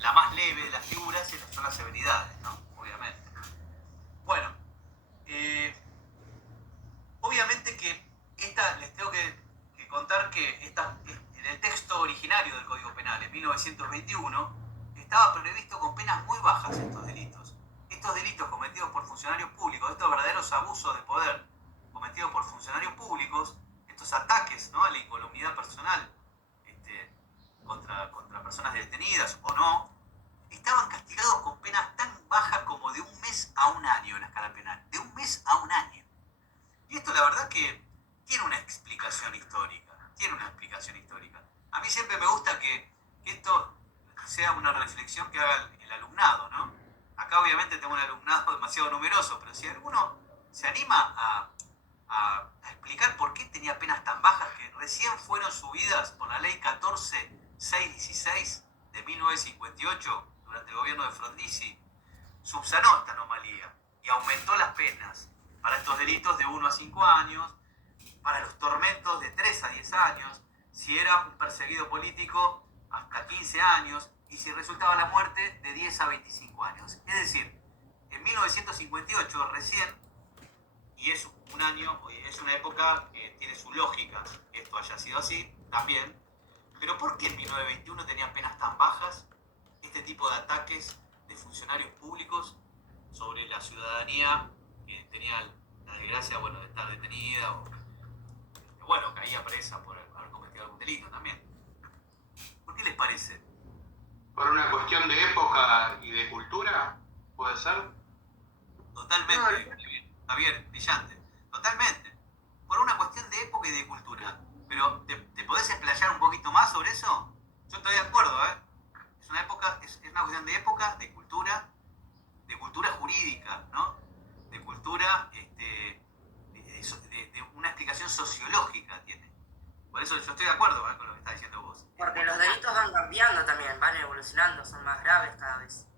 la más leve de las figuras son las severidades, ¿no? Obviamente. Bueno, obviamente que les tengo que contar que en el texto originario del Código Penal, en 1921, estaba previsto con penas muy bajas estos delitos. Estos delitos cometidos por funcionarios públicos, estos verdaderos abusos de poder cometidos por funcionarios públicos, estos ataques, ¿no?, a la incolumnidad personal contra personas detenidas o no, estaban castigados con penas tan bajas como de 1 mes a 1 año en la escala penal. De 1 mes a 1 año. Y esto la verdad que tiene una explicación histórica. Tiene una explicación histórica. A mí siempre me gusta que esto sea una reflexión que haga el alumnado, ¿no? Acá obviamente tengo un alumnado demasiado numeroso, pero si alguno se anima a explicar por qué tenía penas tan bajas que recién fueron subidas por la ley 14616 de 1958 durante el gobierno de Frondizi, subsanó esta anomalía y aumentó las penas para estos delitos de 1 a 5 años, para los tormentos de 3 a 10 años, si era un perseguido político hasta 15 años y si resultaba la muerte de 10 a 25 años. Es decir, en 1958 recién, y es un año, es una época que tiene su lógica que esto haya sido así también, pero ¿por qué en 1921 tenían penas tan bajas este tipo de ataques de funcionarios públicos sobre la ciudadanía que tenía la desgracia, bueno, de estar detenida o, bueno, caía presa por haber cometido algún delito también? ¿Por qué les parece? ¿Por una cuestión de época y de cultura? ¿Puede ser? Totalmente, Javier, brillante. Totalmente. Por una cuestión de época y de cultura. Pero, ¿te podés explayar un poquito más sobre eso? Yo estoy de acuerdo, ¿eh? Es una cuestión de época, de cultura jurídica, ¿no? De cultura, de una explicación sociológica tiene. Por eso yo estoy de acuerdo, ¿eh?, con lo que estás diciendo vos. Porque los delitos van cambiando también, van evolucionando, son más graves cada vez.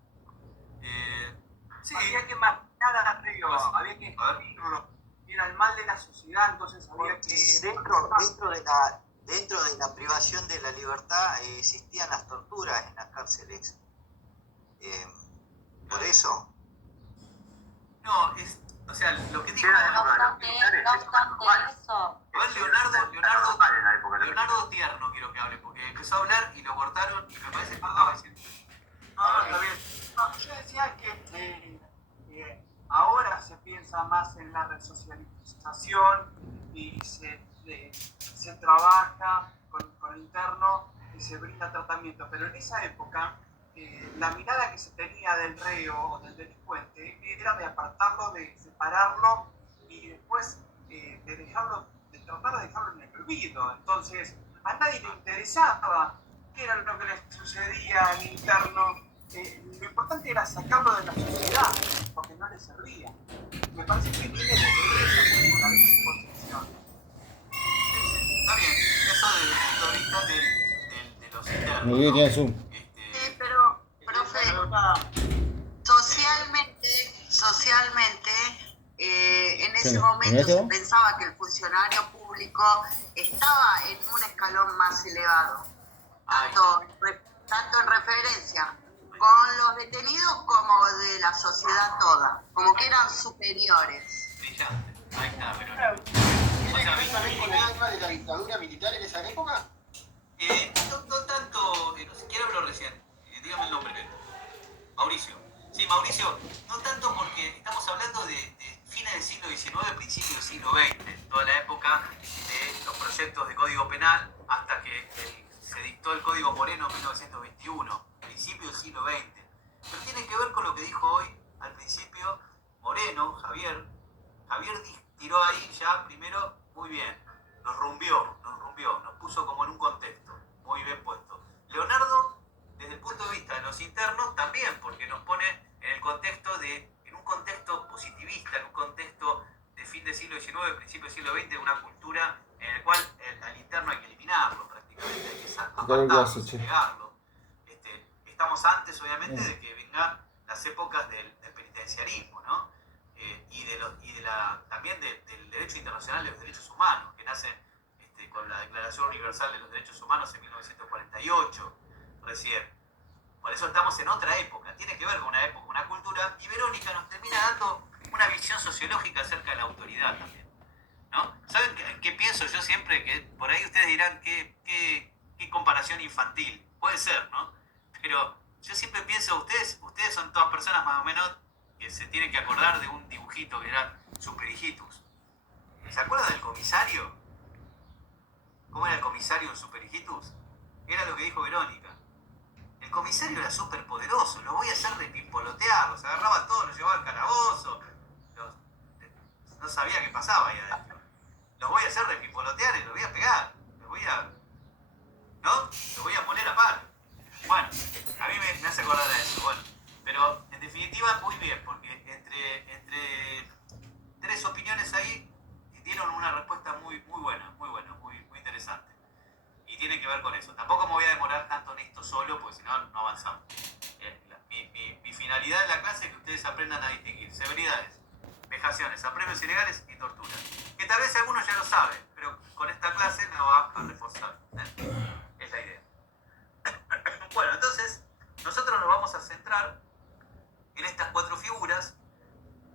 Sí. Había que marcar a Río, había que escribirlo. Era el mal de la sociedad, entonces había que... Dentro de la privación de la libertad existían las torturas en las cárceles. Por eso. No, o sea, lo que dijo... No obstante eso... Leonardo Tierno quiero que hable, porque empezó a hablar y lo cortaron y me parece que estaba diciendo... No, está bien. No, yo decía que ahora se piensa más en la resocialización y se trabaja con el interno y se brinda tratamiento, pero en esa época la mirada que se tenía del reo o del delincuente era de apartarlo, de separarlo y después de tratar de dejarlo en el olvido. Entonces a nadie le interesaba qué era lo que le sucedía al interno. Lo importante era sacarlo de la sociedad porque no le servía. Me parece que viene desde esa disposición. Está bien, eso desde el punto de vista de los internos. Muy bien, tiene Zoom. Sí, pero, profe, socialmente, en ese momento se pensaba que el funcionario público estaba en un escalón más elevado, tanto en referencia con los detenidos como de la sociedad toda, como que eran superiores. Brillante, ahí está, pero... ¿Tiene que ver también con el tema de la dictadura militar en esa época? No tanto, no sé quién habló recién, dígame el nombre. Mauricio. Sí, Mauricio, no tanto porque estamos hablando de fines del siglo XIX, principios del siglo XX, toda la época de los proyectos de Código Penal hasta que se dictó el Código Moreno en 1921, principio del siglo XX. Pero tiene que ver con lo que dijo hoy al principio Moreno, Javier. Javier tiró ahí ya primero muy bien, nos rumbió, nos puso como en un contexto, muy bien puesto. Leonardo, desde el punto de vista de los internos, también, porque nos pone en un contexto positivista, en un contexto de fin del siglo XIX, principio del siglo XX, de una cultura en el cual al interno hay que eliminarlo prácticamente, hay que apartarlo, segregarlo. Estamos antes, obviamente, de que vengan las épocas del penitenciarismo, ¿no? También del derecho internacional de los derechos humanos, que nace con la Declaración Universal de los Derechos Humanos en 1948, recién. Por eso estamos en otra época, tiene que ver con una época, una cultura, y Verónica nos termina dando una visión sociológica acerca de la autoridad también, ¿no? ¿Saben qué pienso yo siempre? Que por ahí ustedes dirán qué comparación infantil, puede ser, ¿no? Pero yo siempre pienso, ustedes son todas personas más o menos que se tienen que acordar de un dibujito que era Super Hijitus. ¿Se acuerdan del comisario? ¿Cómo era el comisario en Super Hijitus? Era lo que dijo Verónica. El comisario era súper poderoso, lo voy a hacer repimpolotear, los agarraba a todos, los llevaba al calabozo, no sabía qué pasaba ahí adentro. Los voy a hacer repimpolotear y los voy a pegar, los voy a poner a palo. Bueno, a mí me hace acordar de eso, bueno, pero en definitiva muy bien, porque entre tres opiniones ahí dieron una respuesta muy buena, muy interesante. Y tiene que ver con eso. Tampoco me voy a demorar tanto en esto solo, porque si no, no avanzamos. Mi finalidad de la clase es que ustedes aprendan a distinguir severidades, vejaciones, apremios ilegales y tortura. Que tal vez algunos ya lo saben, pero con esta clase lo va a reforzar. Es la idea. Bueno, entonces, nosotros nos vamos a centrar en estas 4 figuras.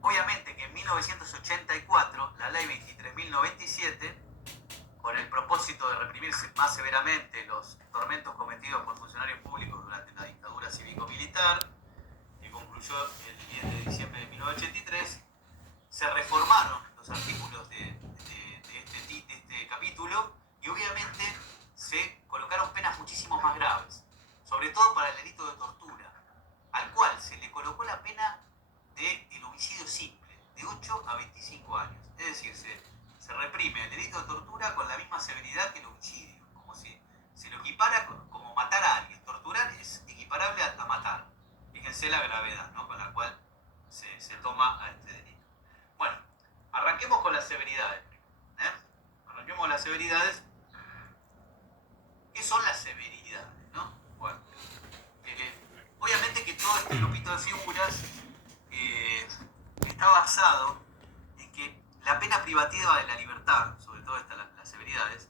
Obviamente que en 1984, la ley 23.097, con el propósito de reprimirse más severamente los tormentos cometidos por funcionarios públicos durante la dictadura cívico-militar, que concluyó el 10 de diciembre de 1983, se reformaron los artículos de este capítulo y obviamente se colocaron penas muchísimo más graves, sobre todo para el delito de tortura, al cual se le colocó la pena del homicidio simple, de 8 a 25 años. Es decir, se reprime el delito de tortura con la misma severidad que el homicidio, como si se lo equipara como matar a alguien. Torturar es equiparable a matar. Fíjense la gravedad, ¿no?, con la cual se toma a este delito. Bueno, arranquemos con las severidades. Arranquemos con las severidades. ¿Qué son las severidades, no? Bueno, obviamente que todo este grupito de figuras está basado en que la pena privativa de la libertad, sobre todo las severidades,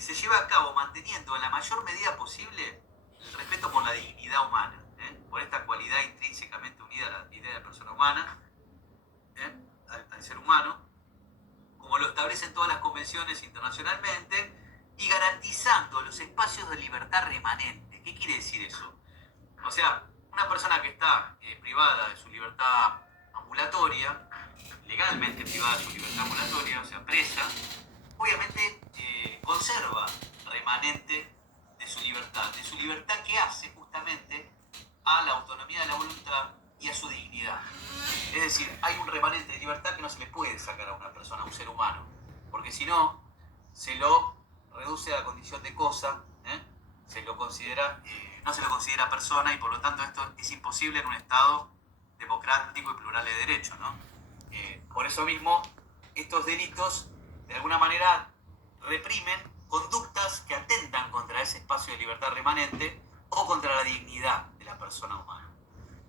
se lleva a cabo manteniendo en la mayor medida posible el respeto por la dignidad humana, por esta cualidad intrínsecamente unida a la idea de la persona humana, al ser humano, como lo establecen todas las convenciones internacionalmente, y garantizando los espacios de libertad remanente. ¿Qué quiere decir eso? O sea, una persona que está privada de su libertad ambulatoria, legalmente privada de su libertad ambulatoria, o sea, presa, obviamente conserva remanente de su libertad que hace justamente a la autonomía de la voluntad y a su dignidad. Es decir, hay un remanente de libertad que no se le puede sacar a una persona, a un ser humano, porque si no, se lo reduce a la condición de cosa, no se lo considera persona, y por lo tanto esto es imposible en un Estado democrático y plural de derecho, ¿no? Por eso mismo, estos delitos, de alguna manera, reprimen conductas que atentan contra ese espacio de libertad remanente o contra la dignidad de la persona humana.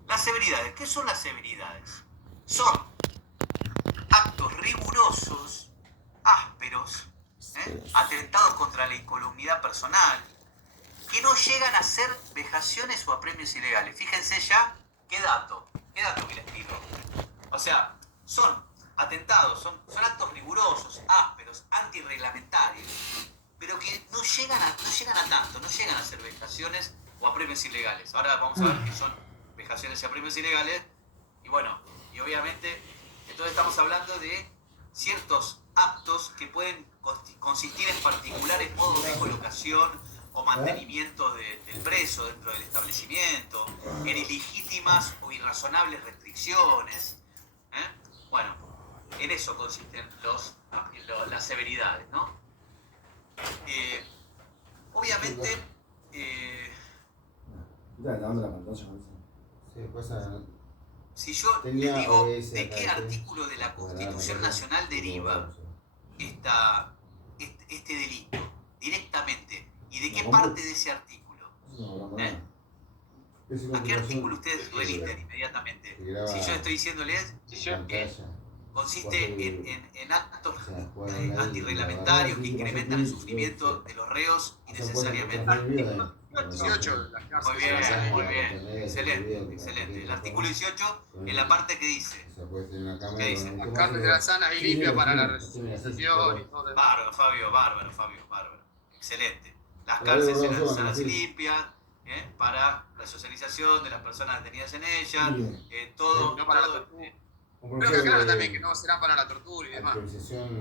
Las severidades. ¿Qué son las severidades? Son actos rigurosos, ásperos, atentados contra la incolumnidad personal, que no llegan a ser vejaciones o apremios ilegales. Fíjense ya qué dato que les tiro. O sea, son atentados, son actos rigurosos, ásperos, antirreglamentarios, pero que no llegan a tanto, no llegan a ser vejaciones o apremios ilegales. Ahora vamos a ver qué son vejaciones y apremios ilegales. Y bueno, y obviamente, entonces estamos hablando de ciertos actos que pueden consistir en particulares modos de colocación o mantenimiento del preso dentro del establecimiento, en ilegítimas o irrazonables restricciones. Bueno, en eso consisten las severidades, ¿no? Obviamente, si yo les digo de qué artículo de la Constitución Nacional deriva este delito directamente, y de qué parte de ese artículo, ¿a qué artículo ustedes remiten inmediatamente? Si yo estoy diciéndoles consiste en actos antirreglamentarios que incrementan el sufrimiento de los reos innecesariamente. 18, las cárceles. Muy bien, excelente. El artículo 18 en la parte que dice. ¿Qué dice? Las cárceles serán sanas y limpias para la resocialización y todo eso. Bárbaro, Fabio. Excelente. Las cárceles serán sanas y limpias para la socialización de las personas detenidas en ellas. Todo. No para la tortura. Creo que aclara también que no serán para la tortura y demás.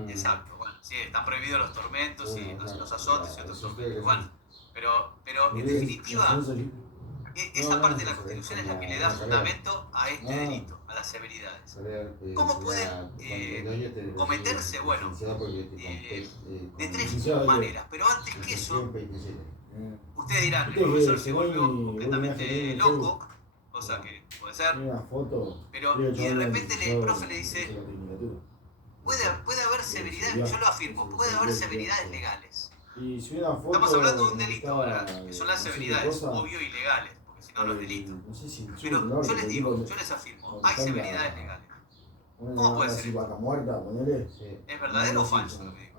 Exacto, bueno, sí, están prohibidos los tormentos y los azotes y otros tormentos. Bueno, pero en definitiva, esa parte de la Constitución es la que le da fundamento a este delito, a las severidades. ¿Cómo pueden cometerse? Bueno, de tres maneras, pero antes que eso, ustedes dirán, el profesor se volvió completamente loco, cosa que puede ser, pero y de repente el profe le dice, puede haber severidades, yo lo afirmo, puede haber severidades legales. Estamos hablando de un delito ahora, que son las severidades, obvio, ilegales, porque si no, no es delito. Pero yo les digo, yo les afirmo, hay severidades legales. ¿Cómo puede ser esto? ¿Es verdadero o falso lo que digo?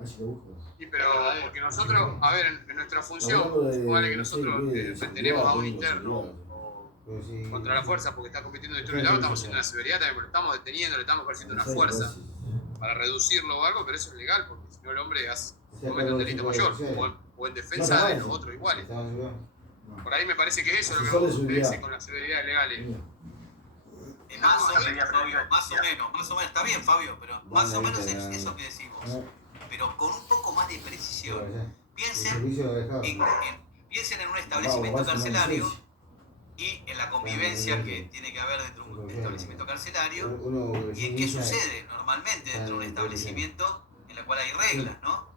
Sí, pero porque nosotros, a ver, en nuestra función, supone que nosotros defendemos a un interno contra la fuerza porque está cometiendo un delito ilegal, estamos haciendo una severidad también, porque lo estamos deteniendo, le estamos ejerciendo una fuerza para reducirlo o algo, pero eso es legal, porque si no el hombre comete un delito mayor, o en defensa de los otros iguales. Por ahí me parece que eso es lo que vos decís con las severidades legales. Más o menos, Fabio, más o menos, está bien, Fabio, pero más o menos es eso que decimos, pero con un poco más de precisión. Piensen en un establecimiento carcelario y en la convivencia que tiene que haber dentro de un establecimiento carcelario y en qué sucede normalmente dentro de un establecimiento en el cual hay reglas, ¿no?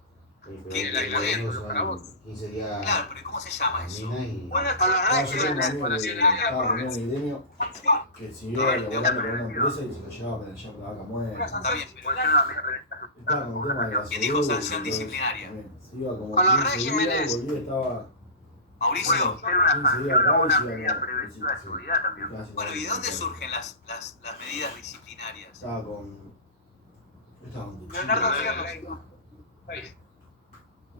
El aislamiento para vos. Claro, pero ¿cómo se llama eso? Bueno, con los regímenes. Que siguió laborando con una empresa y se lo llevaba para allá para vaca muerta. Está bien, pero ¿quién dijo sanción disciplinaria? Con los regímenes. Mauricio. Preventiva de seguridad también. Bueno, ¿y de dónde surgen las medidas disciplinarias? Estaba con Leonardo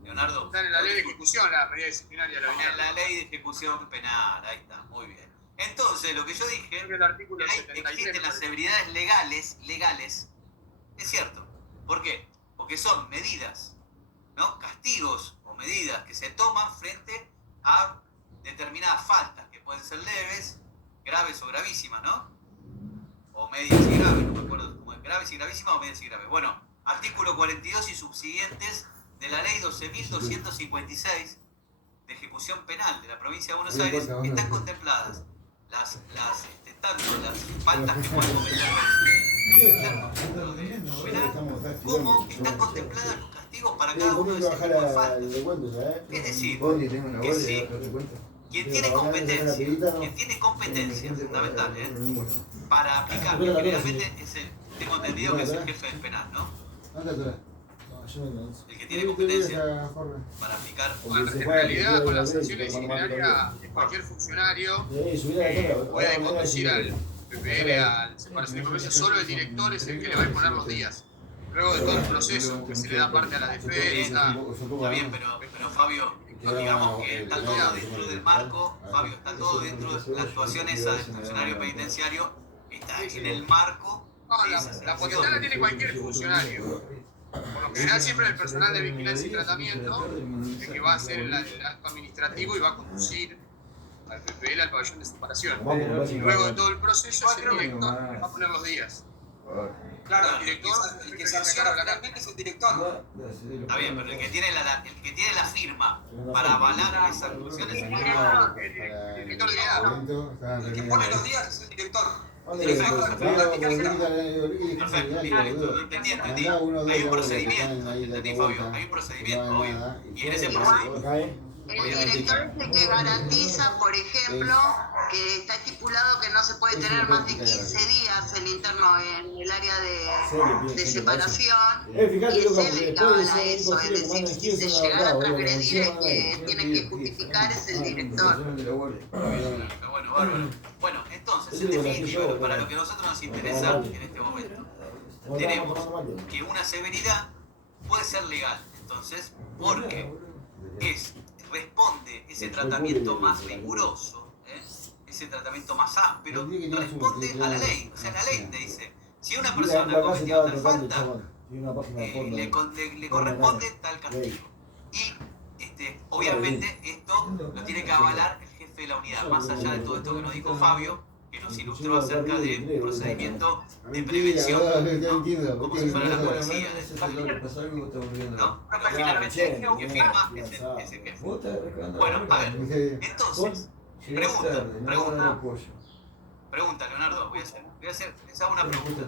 Leonardo. Está en la ley de ejecución la medida disciplinaria. En la ley de ejecución penal, ahí está, muy bien. Entonces, lo que yo dije, el artículo que existen las severidades legales, es cierto. ¿Por qué? Porque son medidas, ¿no? Castigos o medidas que se toman frente a determinadas faltas, que pueden ser leves, graves o gravísimas, ¿no? O medias y graves, no me acuerdo cómo es, graves y gravísimas o medias y graves. Bueno, artículo 42 y subsiguientes de la ley 12.256 de ejecución penal de la provincia de Buenos Aires están contempladas tanto las faltas que pueden cometer los internos dentro de penal como están contempladas los castigos para cada uno de esos tipos de faltas. Es decir, que si quien tiene competencia fundamental para aplicar, que generalmente tengo entendido que es el jefe del penal, ¿no? El que tiene competencia para aplicar. Bueno, en realidad, con las sanciones disciplinarias, cualquier funcionario puede conducir al PPL, a la separación de comercio, solo el director es el que le va a imponer los días. Luego de todo el proceso, que se le da parte a la defensa. Está bien, pero Fabio, digamos que está todo dentro del marco, Fabio, está todo dentro de la actuación esa del funcionario penitenciario, está en el marco. No, la potestad la tiene cualquier funcionario. Por lo general siempre el personal de vigilancia y tratamiento el que va a hacer el acto administrativo y va a conducir al PPL al pabellón de separación. Y luego de todo el proceso es el director que va a poner los días. Claro, el que sanciona realmente es el director. Está bien, pero el que tiene la firma para avalar esas actuaciones es el director. El director de edad. El que pone los días es el director. Perfecto, entendí. Hay un procedimiento, entendí, Fabio, hay un procedimiento, obvio. Y en ese procedimiento. El director es el que garantiza, por ejemplo, que está estipulado que no se puede tener más de 15 días el interno en el área de separación, y es el que avala eso, es decir, si se llegara a transgredir, el que tiene que justificar es el director. Bueno, bárbaro. Bueno, entonces, en definitiva, para lo que a nosotros nos interesa en este momento, tenemos que una severidad puede ser legal, entonces, porque es responde ese tratamiento más riguroso, ese tratamiento más áspero, responde a la ley. O sea, la ley te dice, si una persona ha cometido tal falta, le corresponde tal castigo. Y obviamente esto lo tiene que avalar el jefe de la unidad, más allá de todo esto que nos dico Fabio, que nos ilustró acerca del procedimiento de prevención, ¿no? Como si fuera la policía. ¿No? Pero finalmente el que firma es el jefe. Bueno, a ver, entonces, pregunta, Leonardo, les hago una pregunta.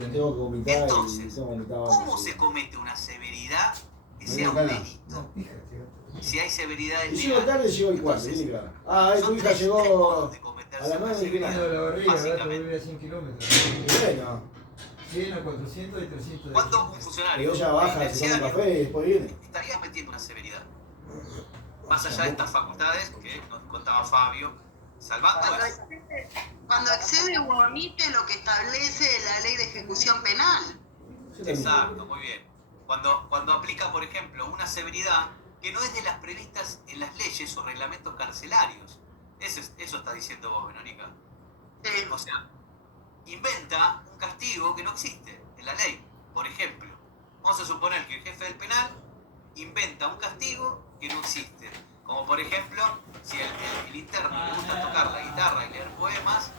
Entonces, ¿cómo se comete una severidad que sea un delito? Si hay severidades legales. Llego tarde, llego el cuarto, viene claro. Ah, tu hija llegó a las 9 de la barriga, vive a 100 kilómetros. Bueno. 100 a 400 y 300. ¿Cuándo un funcionario ella baja, se toma un café y después viene? Estaría metiendo una severidad? Más allá de estas facultades que nos contaba Fabio, salvando cuando excede o omite lo que establece la ley de ejecución penal. Exacto, muy bien. Cuando aplica, por ejemplo, una severidad que no es de las previstas en las leyes o reglamentos carcelarios. Eso está diciendo vos, Verónica. Sí. O sea, inventa un castigo que no existe en la ley. Por ejemplo, vamos a suponer que el jefe del penal inventa un castigo que no existe. Como por ejemplo, si el interno le gusta tocar la guitarra y leer poemas,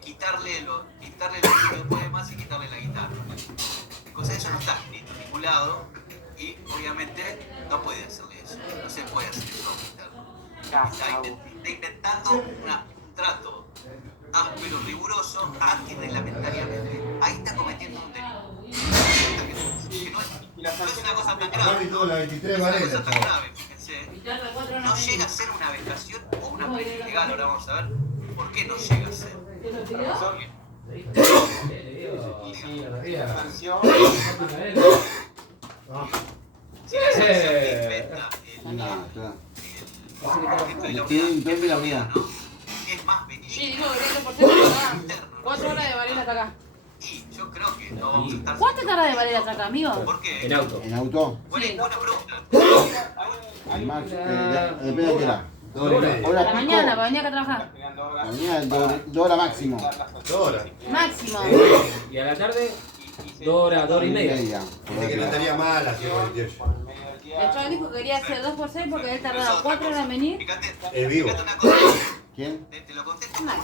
quitarle los libros de poemas y quitarle la guitarra. Cosa de eso no está escrito en ningún lado y obviamente no puede hacerle eso. No se puede hacer eso a un interno. Está inventando un trato áspero, riguroso, antirreglamentariamente. Ahí está cometiendo un delito. Que no es una cosa tan grave. No es una cosa tan grave, fíjense. No llega a ser una vejación o una práctica ilegal. Ahora vamos a ver por qué no llega a ser. Si la selección inventa la unidad, ¿no? Es más benigna. Sí, digo, que el 4 horas de Varela hasta acá. Y yo creo que no vamos a estar. ¿Cuánto tarda de Varela hasta acá, amigo? ¿Por qué? En auto. ¿En auto? Buena pregunta. Depende de qué hora. A la mañana, para venir acá a trabajar. La mañana 2 horas máximo. 2 horas. Máximo. Y a la tarde, 2 horas, 2 horas y media. Dice que no estaría mal así 48. El chaval dijo que quería hacer 2 por 6 porque él tardaba 4 horas en venir. Es vivo. ¿Quién? Te lo contesto con un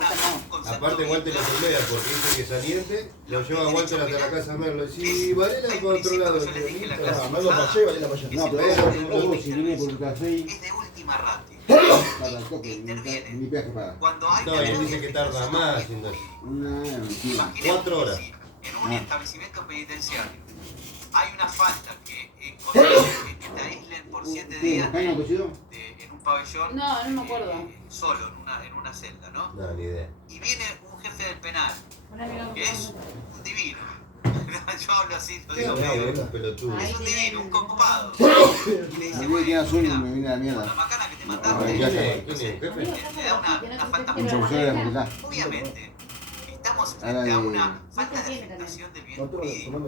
concepto. Aparte Walter la primera, porque dice que saliente lo lleva a Walter hasta la casa Merlo. Si Varela por otro lado. Yo les dije la clase No, Merlo para allá y Varela para allá. No, pero vos si vinís por un café y... es de última ratio. Tarda el toque, ni peaje paga. Cuando hay No, él dice que tarda más haciendo eso. Mentira. 4 horas. En un establecimiento penitenciario hay una falta que te aíslen por 7 días en un pabellón. No, no me acuerdo. Solo en una celda, ¿no? No, ni idea. Y viene un jefe del penal que es un divino. Yo hablo así, lo digo medio. Pelotudo. Es un divino, un copado. Y le dice, bueno, azul y me viene la mierda. la macana que te mandaste te da una falta muy obviamente, estamos frente a una falta de afectación del bien jurídico.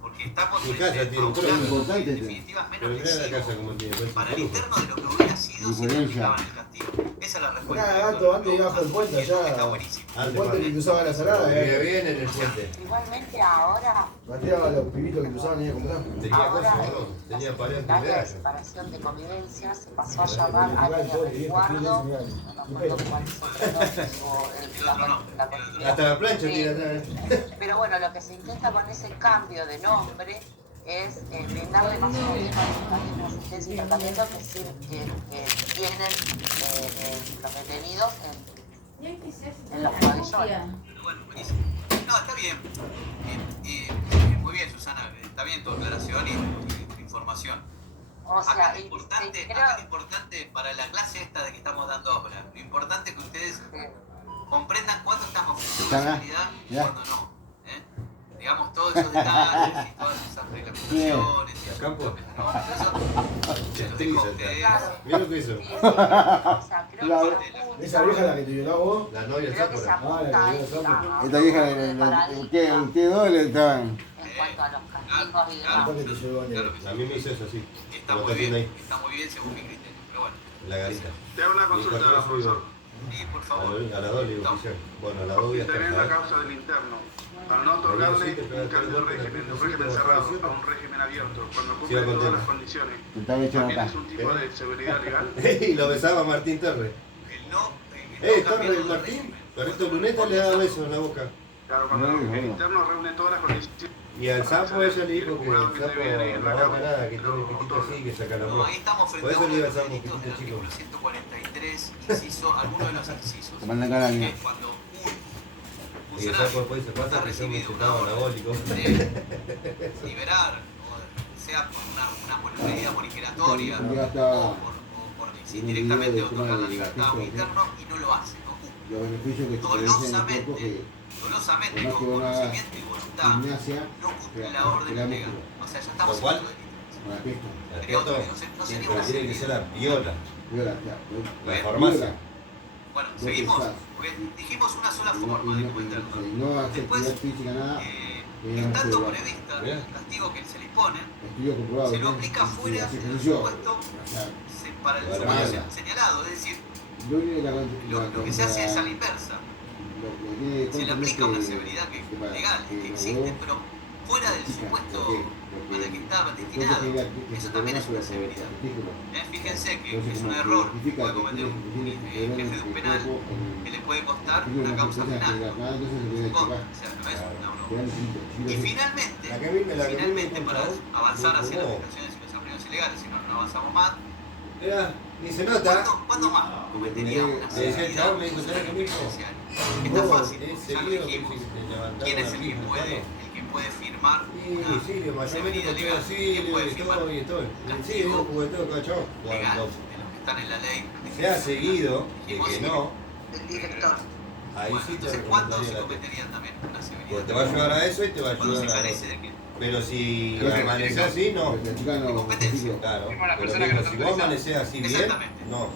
Porque estamos frente a un caso en definitiva menos lesivo para el interno de lo que hubiera sido si no aplicaban el castigo. Esa es la respuesta. Gato, antes iba bajo el puente allá. Está buenísimo. El puente que cruzaba la salada. Vive bien en el puente. Igualmente ahora, Pateaba a los pibitos que cruzaban y iba a comprar. Tenía cosas, ¿no? Tenía pared el área de de separación de convivencia se pasó a llamar área de resguardo. No me acuerdo cuál es hasta la plancha tiene atrás. Pero bueno, lo que se intenta con ese cambio de nombre es brindarle más una asistencia y tratamiento que tienen los detenidos en los pabellones. Bueno, buenísimo. No, está bien. Muy bien, Susana. Está bien tu aclaración y tu información. O sea, acá lo importante para la clase esta de que estamos dando ahora, lo importante es que ustedes comprendan cuándo estamos ofreciendo seguridad y cuándo no. Digamos, todos esos detalles y todas esas reglamentaciones y esos Campo. se los dejo a ustedes. Mira lo que hizo. Esa vieja la que te violó a vos. La novia Creo que se apunta a Esta vieja, ustedes dos le estaban. en cuanto a los castigos y demás. Claro que sí. A mí me hizo eso, sí. Está muy bien según mi criterio. Pero bueno. la garita. Te hago una consulta, profesor. Sí, por favor. A la dos le digo, oficial. Bueno, a la dos voy a estar. También la causa del interno, para no otorgarle un cambio de régimen, de un régimen cerrado a un régimen abierto, cuando cumple todas las condiciones. También es un tipo de severidad legal. Y lo besaba Martín Torres. Torres, Martín. Correcto, Luneta le da besos en la boca. Claro, cuando el interno reúne todas las condiciones. Y al sapo ella le dijo que el sapo no haga nada, que tiene un pitito así, que saca la No, mano. ahí estamos frente Por a eso uno le de iba a los sapo, delitos del pitito chico. artículo 143, inciso, alguno de los incisos. Te mandan cara mía. Que cuando un Y el sapo funcionario después se pasa ha que yo me recibido una sentaba orden anabólico. de liberar, o sea por una medida monitoratoria, o por indirectamente otorgar la libertad a un interno, y no lo hace, no cumple. Los beneficios que te ofrecen el cuerpo que Dolosamente, por más que con vos no hagas conocimiento y voluntad, gimnasia, no cumple te la orden da legal. músculo. O sea, ya estamos ¿Con cuál? hablando de delitos. Con la pista. La Sería otro, pieto, no sería pero una tiene que ser la serie. viola. Viola, La farmacia. Bueno, Vos seguimos, pensás. porque dijimos una sola Y forma de cometerlo. no hacer Después, actividad física, nada. estando prevista el castigo que se le impone, Estudio comprobado. se lo aplica fuera del supuesto para el supuesto señalado, es decir, lo que se hace es a la inversa. Se le aplica una severidad legal que existe, pero fuera del supuesto para el que estaba destinado. Eso también es una severidad. Fíjense que es un error que puede cometer un jefe de un penal que le puede costar una causa penal. O sea, no es una broma. Y finalmente, para avanzar hacia las violaciones y los apremios ilegales, si no avanzamos más, Mirá, ni se nota. ¿cuándo más cometería una Le decía el severidad? chabón, me dijo, ¿sabes qué me dijo? Está fácil, Es ya lo seguido dijimos. que levantar ¿Quién es la el que pija, puede firmar Sí, una sí, mayormente severidad porque legal? así, ¿Quién puede y firmar todo, y todo. Sí, digo, jugueteo cada chabón. legal Cuando de los que están en la ley? se ha seguido, de que no, El director. ahí Bueno, sí te entonces, ¿cuándo se recomendaría la pena. cometerían también una severidad? Porque te va a ayudar a eso y te va a Cuando se ayudar a carece de que Pero si Pero que- amaneces así, no. La chica no. competencia. Claro. Mismo la Pero persona que no si está vos autorizada. amaneces así bien, Exactamente. no.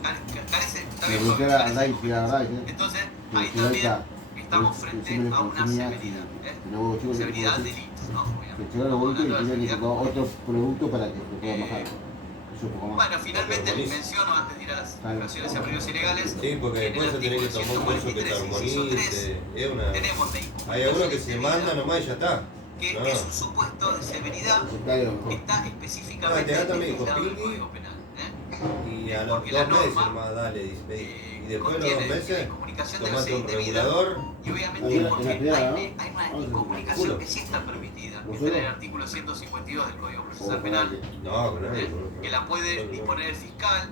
Carece, está Me bien, pregunté carece a de Ray, competencia. Ray, Entonces, que ahí si también ahorita estamos frente a una severidad. luego yo Severidad del delito, ¿no? que llegaron los bolitos y tenía que comprar otro producto para que se pueda bajar. Eso un poco más. Bueno, finalmente menciono antes de ir a las violaciones y apremios ilegales. Sí, porque en el después se tiene que artículo tomar un curso que te 143, inciso 3, armonice. Es una... tenemos la Hay algunos que se mandan nomás y ya está. que No. es un supuesto de severidad que está específicamente No, te también dijo legislado en el Pili. Código Penal. Y a los Porque la 2 meses norma, más dale, y después de los contiene 2 meses, incomunicación debe tomate ser un indebida. regulador. Y obviamente Ahí en la porque privada, ¿no? hay una incomunicación que sí está permitida, que está en el artículo 152 del Código Procesal Penal, No, claro. que la puede disponer el fiscal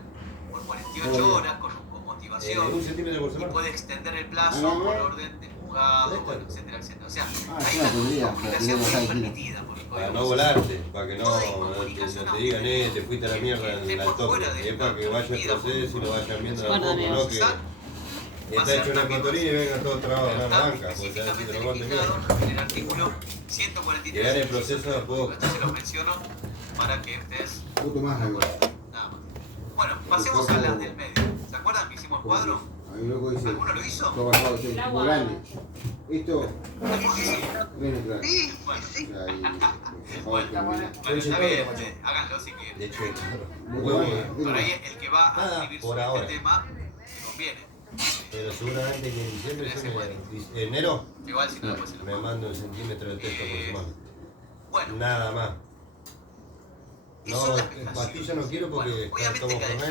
por 48 horas con motivación, Un centímetro por y semana. puede extender el plazo por orden de juzgado, bueno, etcétera, etcétera. O sea, hay claro, una podría, incomunicación pero que es tenemos permitida por el Para Código no Procesal. volarte, para que no te digan, te fuiste a la mierda en el toque. Y es para que vaya el proceso y lo vayan viendo a Guarda, poco, amigo. ¿no? Que está hecho una contolina y vengan todos trabados en la Está banca, porque si te específicamente lo manden bien. legislado en el artículo 143. Llegar el proceso de poco. Esto se los menciono para que ustedes Otro más algo. nada más. Bueno, pasemos a las del medio. ¿Se acuerdan que hicimos cuadro? A mí loco dice. ¿Alguno lo hizo? Todo bajado, sí, tipo grande. Esto no es natural. Sí, Bueno, sí. O sea, ahí, bueno, está bien, háganlo si quieren. De hecho, Por ahí el que va a Nada, escribir por sobre ahora. este tema, le conviene. pero seguramente que en diciembre, enero, Igual si no después se lo me mando. mando un centímetro de texto por semana. Bueno, Nada más. y No, son las pastilla vejaciones. no quiero porque Bueno, obviamente tomo que Fernet.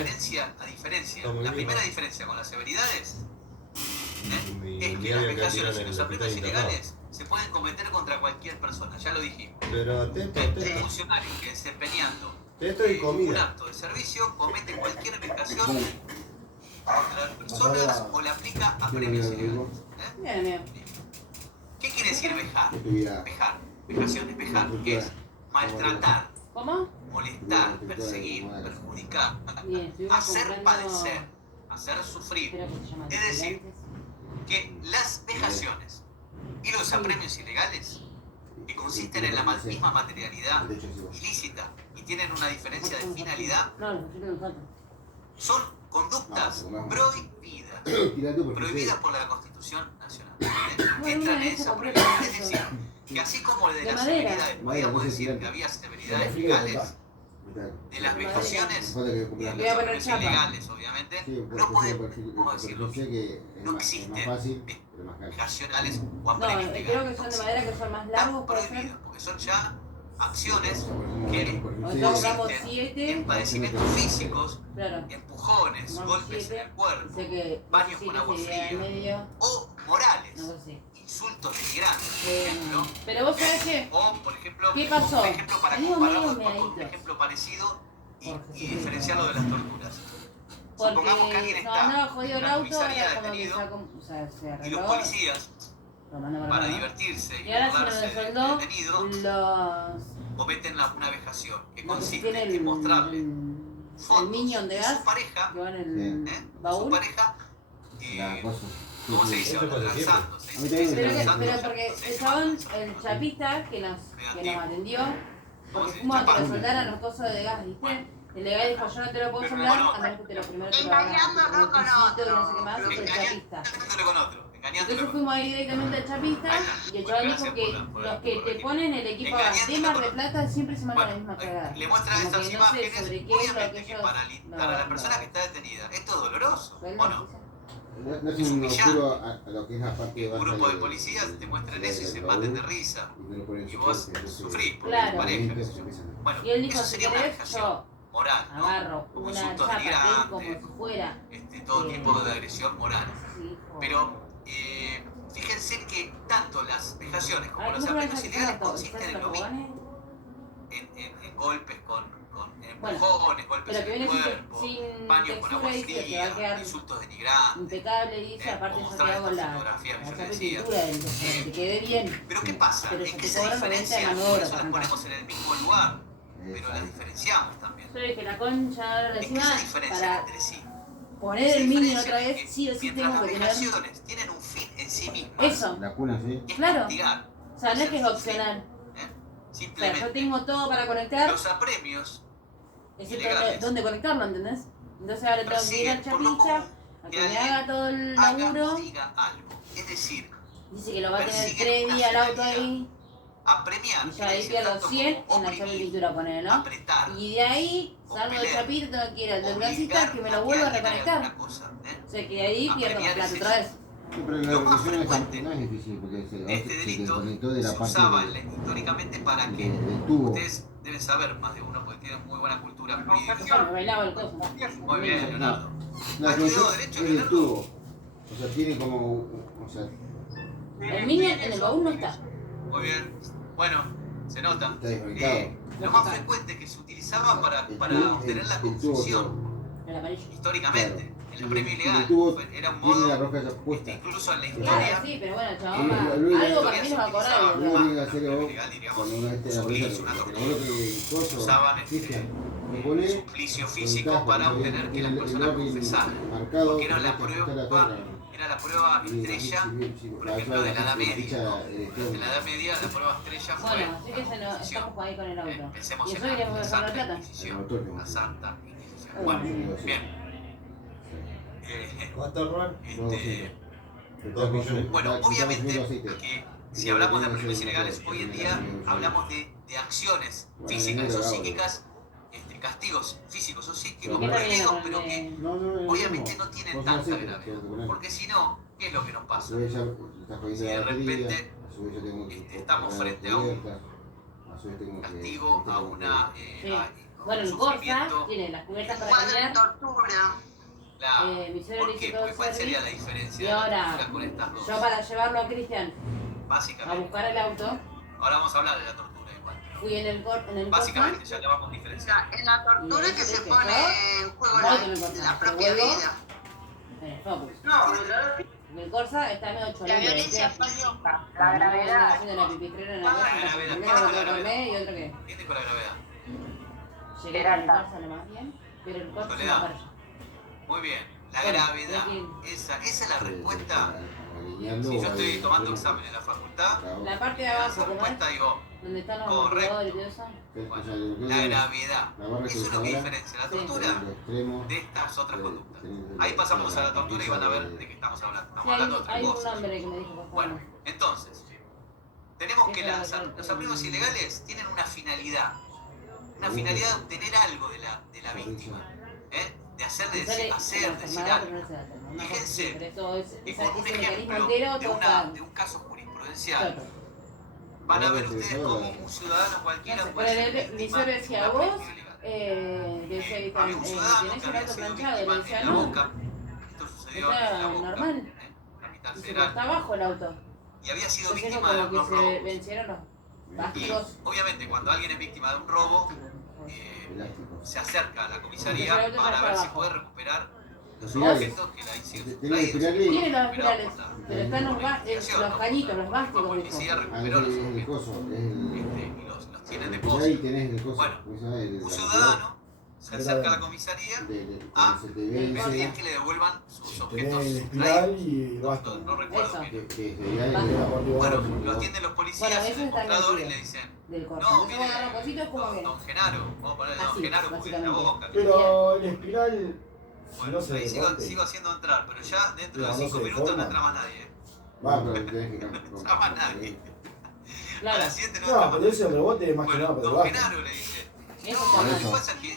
a diferencia, Tomo la vino. primera diferencia con las severidades Mi es que diario las que vejaciones y tiran en los el apremios hospital internado. ilegales se pueden cometer contra cualquier persona, ya lo dijimos. Pero atento, Un atento. funcionario que desempeñando Esto y un comida. acto de servicio comete cualquier vejación contra las personas o le aplica apremios ilegales. Bien, amigo. ¿Qué quiere decir vejar? Estuviera. Vejar, vejaciones, vejar, que es maltratar, ¿Cómo? molestar, perseguir, perjudicar, Bien, estuvimos hacer comprando- padecer, hacer sufrir. Espera, ¿cómo se llama? Es decir, Tirantes. Que las vejaciones y los apremios ilegales, que consisten en la misma materialidad ilícita y tienen una diferencia de finalidad, No, los muchachos no faltan. son conductas prohibidas, Tirando porque prohibidas por la Constitución Nacional. Bueno, Entran en eso esa compré prohibición. eso. Es decir, que así como de De las madera. severidades, podríamos decir que había severidades legales, de las vejaciones, Falta que cumpla. Voy a poner los chapa. ilegales, obviamente, Sí, no podemos porque decirlo. sé que es No más existen fácil, pero más caro. vejacionales o No, apremios creo legales. que son de madera que son más Están largos, puede ser. prohibidos, porque son ya acciones que Nosotros damos consisten 7. en padecimientos físicos, Claro. empujones, Damos golpes en 7. el cuerpo, Sé que baños con agua 7 sería en fría, medio. o morales, No sé si. insultos denigrantes, por ejemplo. Pero vos sabés qué. O, por ejemplo, ¿Qué pasó? por ejemplo para Salimos compararlo medio con un meaditos. ejemplo parecido y Jorge, sí, diferenciarlo de las torturas. Supongamos que alguien Porque no está andaba jodido en el una auto, comisaría era como que detenido sacó, o sea, se y los arregló. policías, Lo mandó para para acá. divertirse y Y ahora se burlarse nos del desoldó detenido, los. cometen una vejación que Lo que consiste tiene en mostrarle el fotos minion de de gas su pareja, que va en el su baúl. pareja, La cosa. ¿cómo se dice? Eso pasa siempre. Lanzándose. A mí también me Pero, parece. pero porque el chabón, el chapista que nos atendió, porque fuimos a que lo soldaran los cosos de gas, ¿viste? El legal dijo, yo no te lo puedo soldar, a menos que te lo primero te lo haga Engañándonos con requisito y no sé otro. qué más, es el chapista. Engañándolo con otro. Entonces Engañándolo. fuimos ahí directamente al chapista y el chaval dijo que los que te ponen el equipo de Mar de Plata siempre se mandan la misma cagada. Le muestra Como estas que no sé imágenes, sobre qué es lo que obviamente que ellos... para la persona que está detenida esto es doloroso, ¿o no? No es un oscuro a lo que es la parte Un baja grupo de del- policías te muestran del- eso y se del maten de baúl, risa. y te lo ponen en Y su vos parte, entonces, sufrís por Claro. tu pareja. limpias, empiezan a- Bueno, Y él dijo, eso si sería una querés, vejación yo moral, ¿no? agarro Como una insultos chapa que es denigrantes, como si fuera... todo tipo de agresión moral. Sí, Pero fíjense que tanto las vejaciones como Ay, los ¿cómo apremios se ilegales llama? consisten en lo mismo. En golpes con empujones, golpes pero que en el viene cuerpo, sin baños con agua textura, dice que va a fría, quedar insultos denigrantes. impecable, dice, aparte yo te mostrar hago esta la fotografía que yo chapa les y decía. pintura del que te quede bien. Pero ¿qué pasa? Pero Es se que te se cobran 90 de diferencian, mano de por obra eso para las arrancar. ponemos en el mismo lugar, pero las diferenciamos también. Yo dije, la concha ahora Es que encima, se diferencian para entre sí. poner Se el minion diferencian otra en vez, que sí o sí mientras tengo las que tener vejaciones tienen un fin en sí mismas. eso. La cuna, sí. Es Claro. castigar. O sea, no es que es Ese opcional. ¿eh? O sea, yo Simplemente. tengo todo para conectar, Los apremios excepto ilegales dónde conectarlo, ¿entendés? Entonces ahora tengo que ir al persiguen por lo chapista común a que que me alguien haga todo el haga laburo. o diga algo. Es decir, Dice que lo va a tener persiguen 3 una días el auto finalidad. ahí. apremiar. Y yo quiere ahí decir pierdo tanto 100 como en la llave de oprimir, pintura, ponele, ¿no? apretar, Y de ahí salgo del pelear, chapito, tengo que ir al del obligar bracista que me a lo que vuelvo a alguien haga reconectar. alguna cosa, ¿eh? O sea que de ahí pierdo Apremiar más plata es otra eso. vez. Sí, pero la Lo más represión frecuente, no es difícil porque se Este delito desconectó de la se parte usaba de- históricamente para que del tubo. ustedes deben saber más de uno porque tienen muy buena cultura jurídica. Yo me bailaba el coso. Muy bien, Leonardo. La ¿Has estudiado represión derecho, es del Leonardo? tubo. O sea, tiene como. O sea, El minion en el baúl no está. Muy bien. Bueno, se nota. está desconectado. Lo más frecuente que se utilizaba para obtener la el tubo, confesión El amarillo. históricamente. El premio el ilegal tubo era un tiene la modo, roja ya puesta. incluso en la Claro, historia, sí, pero bueno, chabón, Luego- algo para mí no va a cobrar. Luego ¿verdad? viene a hacer vos ilegal, diríamos, cuando uno esté en la suplicio, policía. una Porque tortura. lo que coso, Usaban Cristian, me pone. suplicio físico para obtener que la persona confesara. Marcado, Porque era la con esta prueba, torre. era la prueba estrella, por ejemplo, de la Edad Media, ¿no? De la Edad Media la prueba estrella fue Bueno, así que se la nos Inquisición. estamos ahí con el auto. Pensemos Y en eso queríamos la dejar la Santa plata. Inquisición. La Santa Inquisición. Ah, Bueno, bueno. bien. ¿Cuánto, Ron? Este, 2 millones. bueno, Está obviamente consumiendo aceite. que si hablamos de apremios ilegales hoy en día, hablamos de acciones físicas o psíquicas, castigos físicos o psíquicos ¿Qué prohibidos, tal pero que No, obviamente no tienen tanta gravedad. Porque si no, ¿qué es lo que nos pasa? Si de repente estamos frente a un castigo, a una Sí. a Bueno, un el Corsa sufrimiento, tiene las cubiertas para Cuadro de caminar. tortura. Mi suegro le ¿Por qué? hizo todo Porque el ¿cuál sería la service. diferencia Y de la ahora, tortura con estas dos? yo para llevarlo a Cristian a Básicamente. buscar el auto, Ahora vamos a hablar de la tortura igual. fui en el Corsa. Básicamente, ya la vamos a diferenciar. En la tortura Y que eso se que pone yo, en juego no te lo la encontrás, propia pero vida. en el Focus. No, El Corsa está medio cholito. La violencia ¿viste? física, La la gravedad. haciendo la pipistrera en la La casa. gravedad, Primero ¿qué es la lo gravedad? tomé y otro que. ¿Entiendes con la gravedad? Llegué con el Corsa lo más bien, pero el Corsa se Soledad. va para allá. Muy bien. La Bueno, gravedad. Esa es la respuesta. Si yo estoy tomando examen en la facultad, La parte de esa abajo, ¿cómo es? respuesta digo, Donde están los Correcto. amortiguadores y todo eso. la gravedad. Eso es lo que diferencia la Sí. tortura de estas otras conductas. Ahí pasamos a la tortura y van a ver de qué estamos hablando. Sí, Estamos hablando de otra hay un cosa. hombre que me dijo, por favor. Bueno, entonces, tenemos que los apremios ilegales tienen una finalidad. una finalidad de obtener algo de la víctima, de hacer, de decir algo. Fíjense que con un ejemplo de un caso jurisprudencial, van a ver ustedes como un ciudadano cualquiera puede ser víctima de decía vos, había un ciudadano que había sido víctima en La Boca. Esto sucedió en La Boca, normal. Capital Sí, Federal. está abajo el auto. Y había sido Entonces, víctima de como que unos se robos. vencieron los Y básicos. obviamente cuando alguien es víctima de un robo, se acerca a la comisaría para ver si puede recuperar los objetos que la hicieron. Tiene los espirales, pero están los cañitos, los básicos. La policía recuperó los objetos y los tiene en depósito. Bueno, un ciudadano se acerca a la comisaría a pedir que le devuelvan sus objetos sustraídos. No recuerdo bien. Bueno, lo atienden los policías en el mostrador y le dicen: no, mire, don Genaro, vamos a ponerle don Genaro porque es La Boca. Pero el espiral. Bueno, no se ahí rompe. sigo haciendo entrar, pero ya dentro de No, 5 se minutos no deforma. entra más nadie. Va, pero tenés que. No entra más nadie. A la siguiente no No, entra más pero ese rebote es más que Bueno, nada por don debajo. Genaro le dice: Eso no, está lo que mal. pasa es que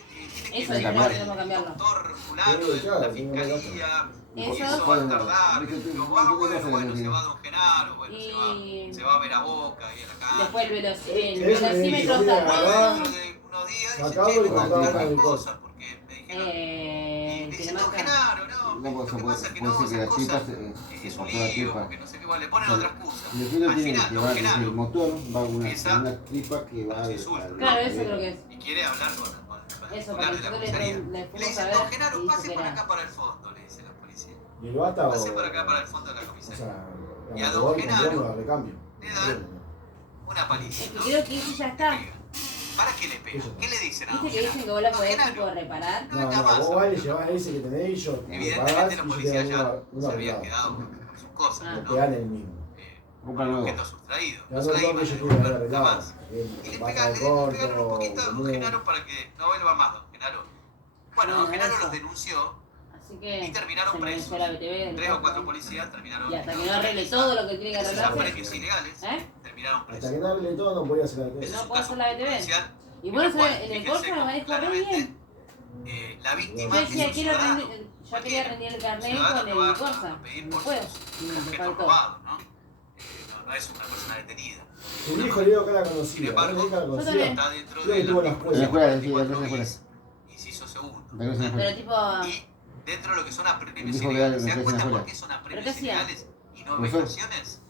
tiene Eso que no llamar tenemos que el cambiarlo. doctor fulano Sí, de claro, la tiene que fiscalía. Y Eso- eso va a tardar. Digo, bueno, se va don Genaro, bueno, Y- se va a ver a Boca y a la calle. Después el Eso velocímetro es, está mira, todo. Dentro de unos días dice: Sacado che, y vengo a comprado buscar cada las cosa. cosas porque me dijeron. Que Dice: le don marca. Genaro, no, lo que pasa es que no, esas cosas es un lío, porque no sé qué, le ponen otra excusa. El vecino Al tiene final, que don va desde el Genaro motor, va empieza una tripa que va los de. insultos. Claro, eso es lo que es. Y quiere hablar con el Eso, titular porque de la nosotros comisaría. le Le fuimos a dicen: ver don Genaro, y pase dice por que acá para el fondo, le dice la policía. ¿Y el bata o.? Pase por acá para el fondo de la O comisaría. sea, Y a el don robot Genaro comprando a recambio. le dan una paliza. Es que creo que eso ya está. ¿Para qué le pegan? ¿Qué le dicen a don Viste que dicen que vos Genaro? la Don podés Genaro, tipo reparar. no No, venga no, más. vos vas, le llevas ese que tenéis y yo. Evidentemente los policías ya una se habían arreglada. quedado con sus cosas, Ah. Le ¿no? pegan el mismo. Con objetos sustraídos. Ya No no se la todo iban que a yo quiero devolver arreglado. jamás. Y le Bata pegan, de le corto, pegan un poquito a don común. Genaro para que no vuelva más don Genaro. Bueno, don Genaro los denunció Así que y terminaron se me presos. venció la BTV del 3 o corte. 4 policías terminaron Y hasta que no arregle todo lo que tiene que esos arreglarse. apremios ilegales, terminaron Hasta presos. que no hable todo no podía hacer la Ese tele. es No un puedo caso hacer la BTV. judicial Y en bueno, el cual, en el fíjense corte me cómo manejo re claramente, bien. la Yo víctima decía, es un quiero ciudadano. rendir, yo quería rendir el carnet Ciudadano con que el va Corsa. a pedir No por puedo. sus Y me objetos faltó. robados, ¿no? No es una persona detenida. Su hijo le digo que la Sin conocía. embargo, ¿no? La yo conocía. también. está dentro Creo que de tuvo la la En la escuela, sí, la 44 escuela. bis, inciso segundo. Pero tipo, Y dentro de lo que son apremios Dijo que ilegales, ¿se era dan la cuenta escuela. por qué son ¿Pero apremios qué hacía? ilegales y no Profesor. vejaciones?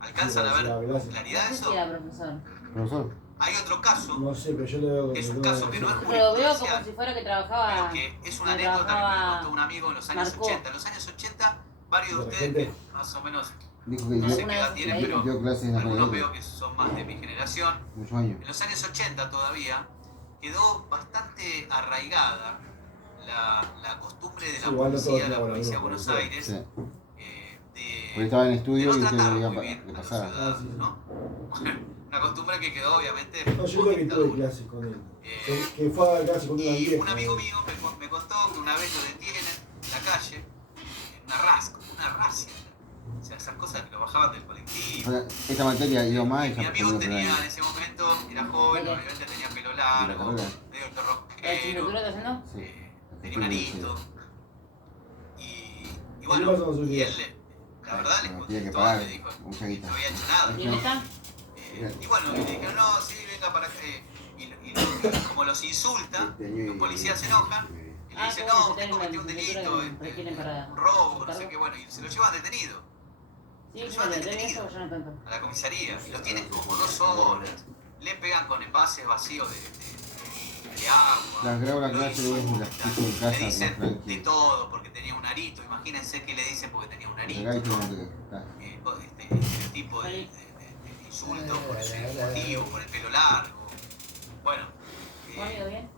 ¿Alcanzan a Sí, ver gracias. claridad no de sé eso? si era profesor. Profesor, Hay otro caso, No sé, pero yo le veo que es un caso que no es Pero veo como jurisprudencial, si fuera que pero trabajaba. que es una que anécdota que me trabajaba contó un amigo en los años Marcó. 80. En los años 80, varios de ¿De ustedes repente? que más o menos dijo que no sé dio, qué edad tienen, pero dio clases en la algunos colegio. veo que son más de mi generación. Muchos años. En los años 80 todavía quedó bastante arraigada la costumbre de la Sí, igual no policía, todos de la tienen provincia de la Buenos misma Aires, Sí. Porque de estaba en de estudio no y ustedes tratar le muy bien le a los pasaba. ciudadanos, Ah, sí, sí. ¿no? Una costumbre que quedó obviamente No, yo creo que tuve dictadura. clases con él. Que fue a clase con una Y vieja. un amigo mío me contó que una vez lo detienen en la calle, en una racia. O sea, esas cosas que lo bajaban del O colectivo. sea, esta materia dio más y Mi ya amigo perdió tenía en año. ese momento, era joven, ¿De qué? obviamente tenía pelo largo, ¿De la medio ¿La torroquero, cintura está haciendo? Sí. tenía un arito. Y ¿Qué bueno, pasó con su y vida? él, la verdad, le Bueno, tiene que contestó, pagar le dijo mucha que guita. no había hecho nada. ¿Y dónde está? Y bueno, y le dijeron, no, sí, venga para acá. Y como los insulta, los policías se enojan y le Ah, dicen, qué bueno, no, que usted tengan cometió un la delito, licenciatura que requieren para- un robo, no para- sé qué, bueno, y se lo llevan detenido Sí, yo le doy eso, yo no tanto. a la comisaría. Y lo tienen como 2 horas. Le pegan con envases vacíos de agua. Las grabo la lo clase y es las insultan, quito en casa, le dicen más tranquilo. de todo porque tenía un arito. Imagínense qué le dicen porque tenía un arito. Acá hay ¿no? que Este tipo de insultos por ese motivo, por el pelo largo. Bueno, ¿Cómo amigo, bien?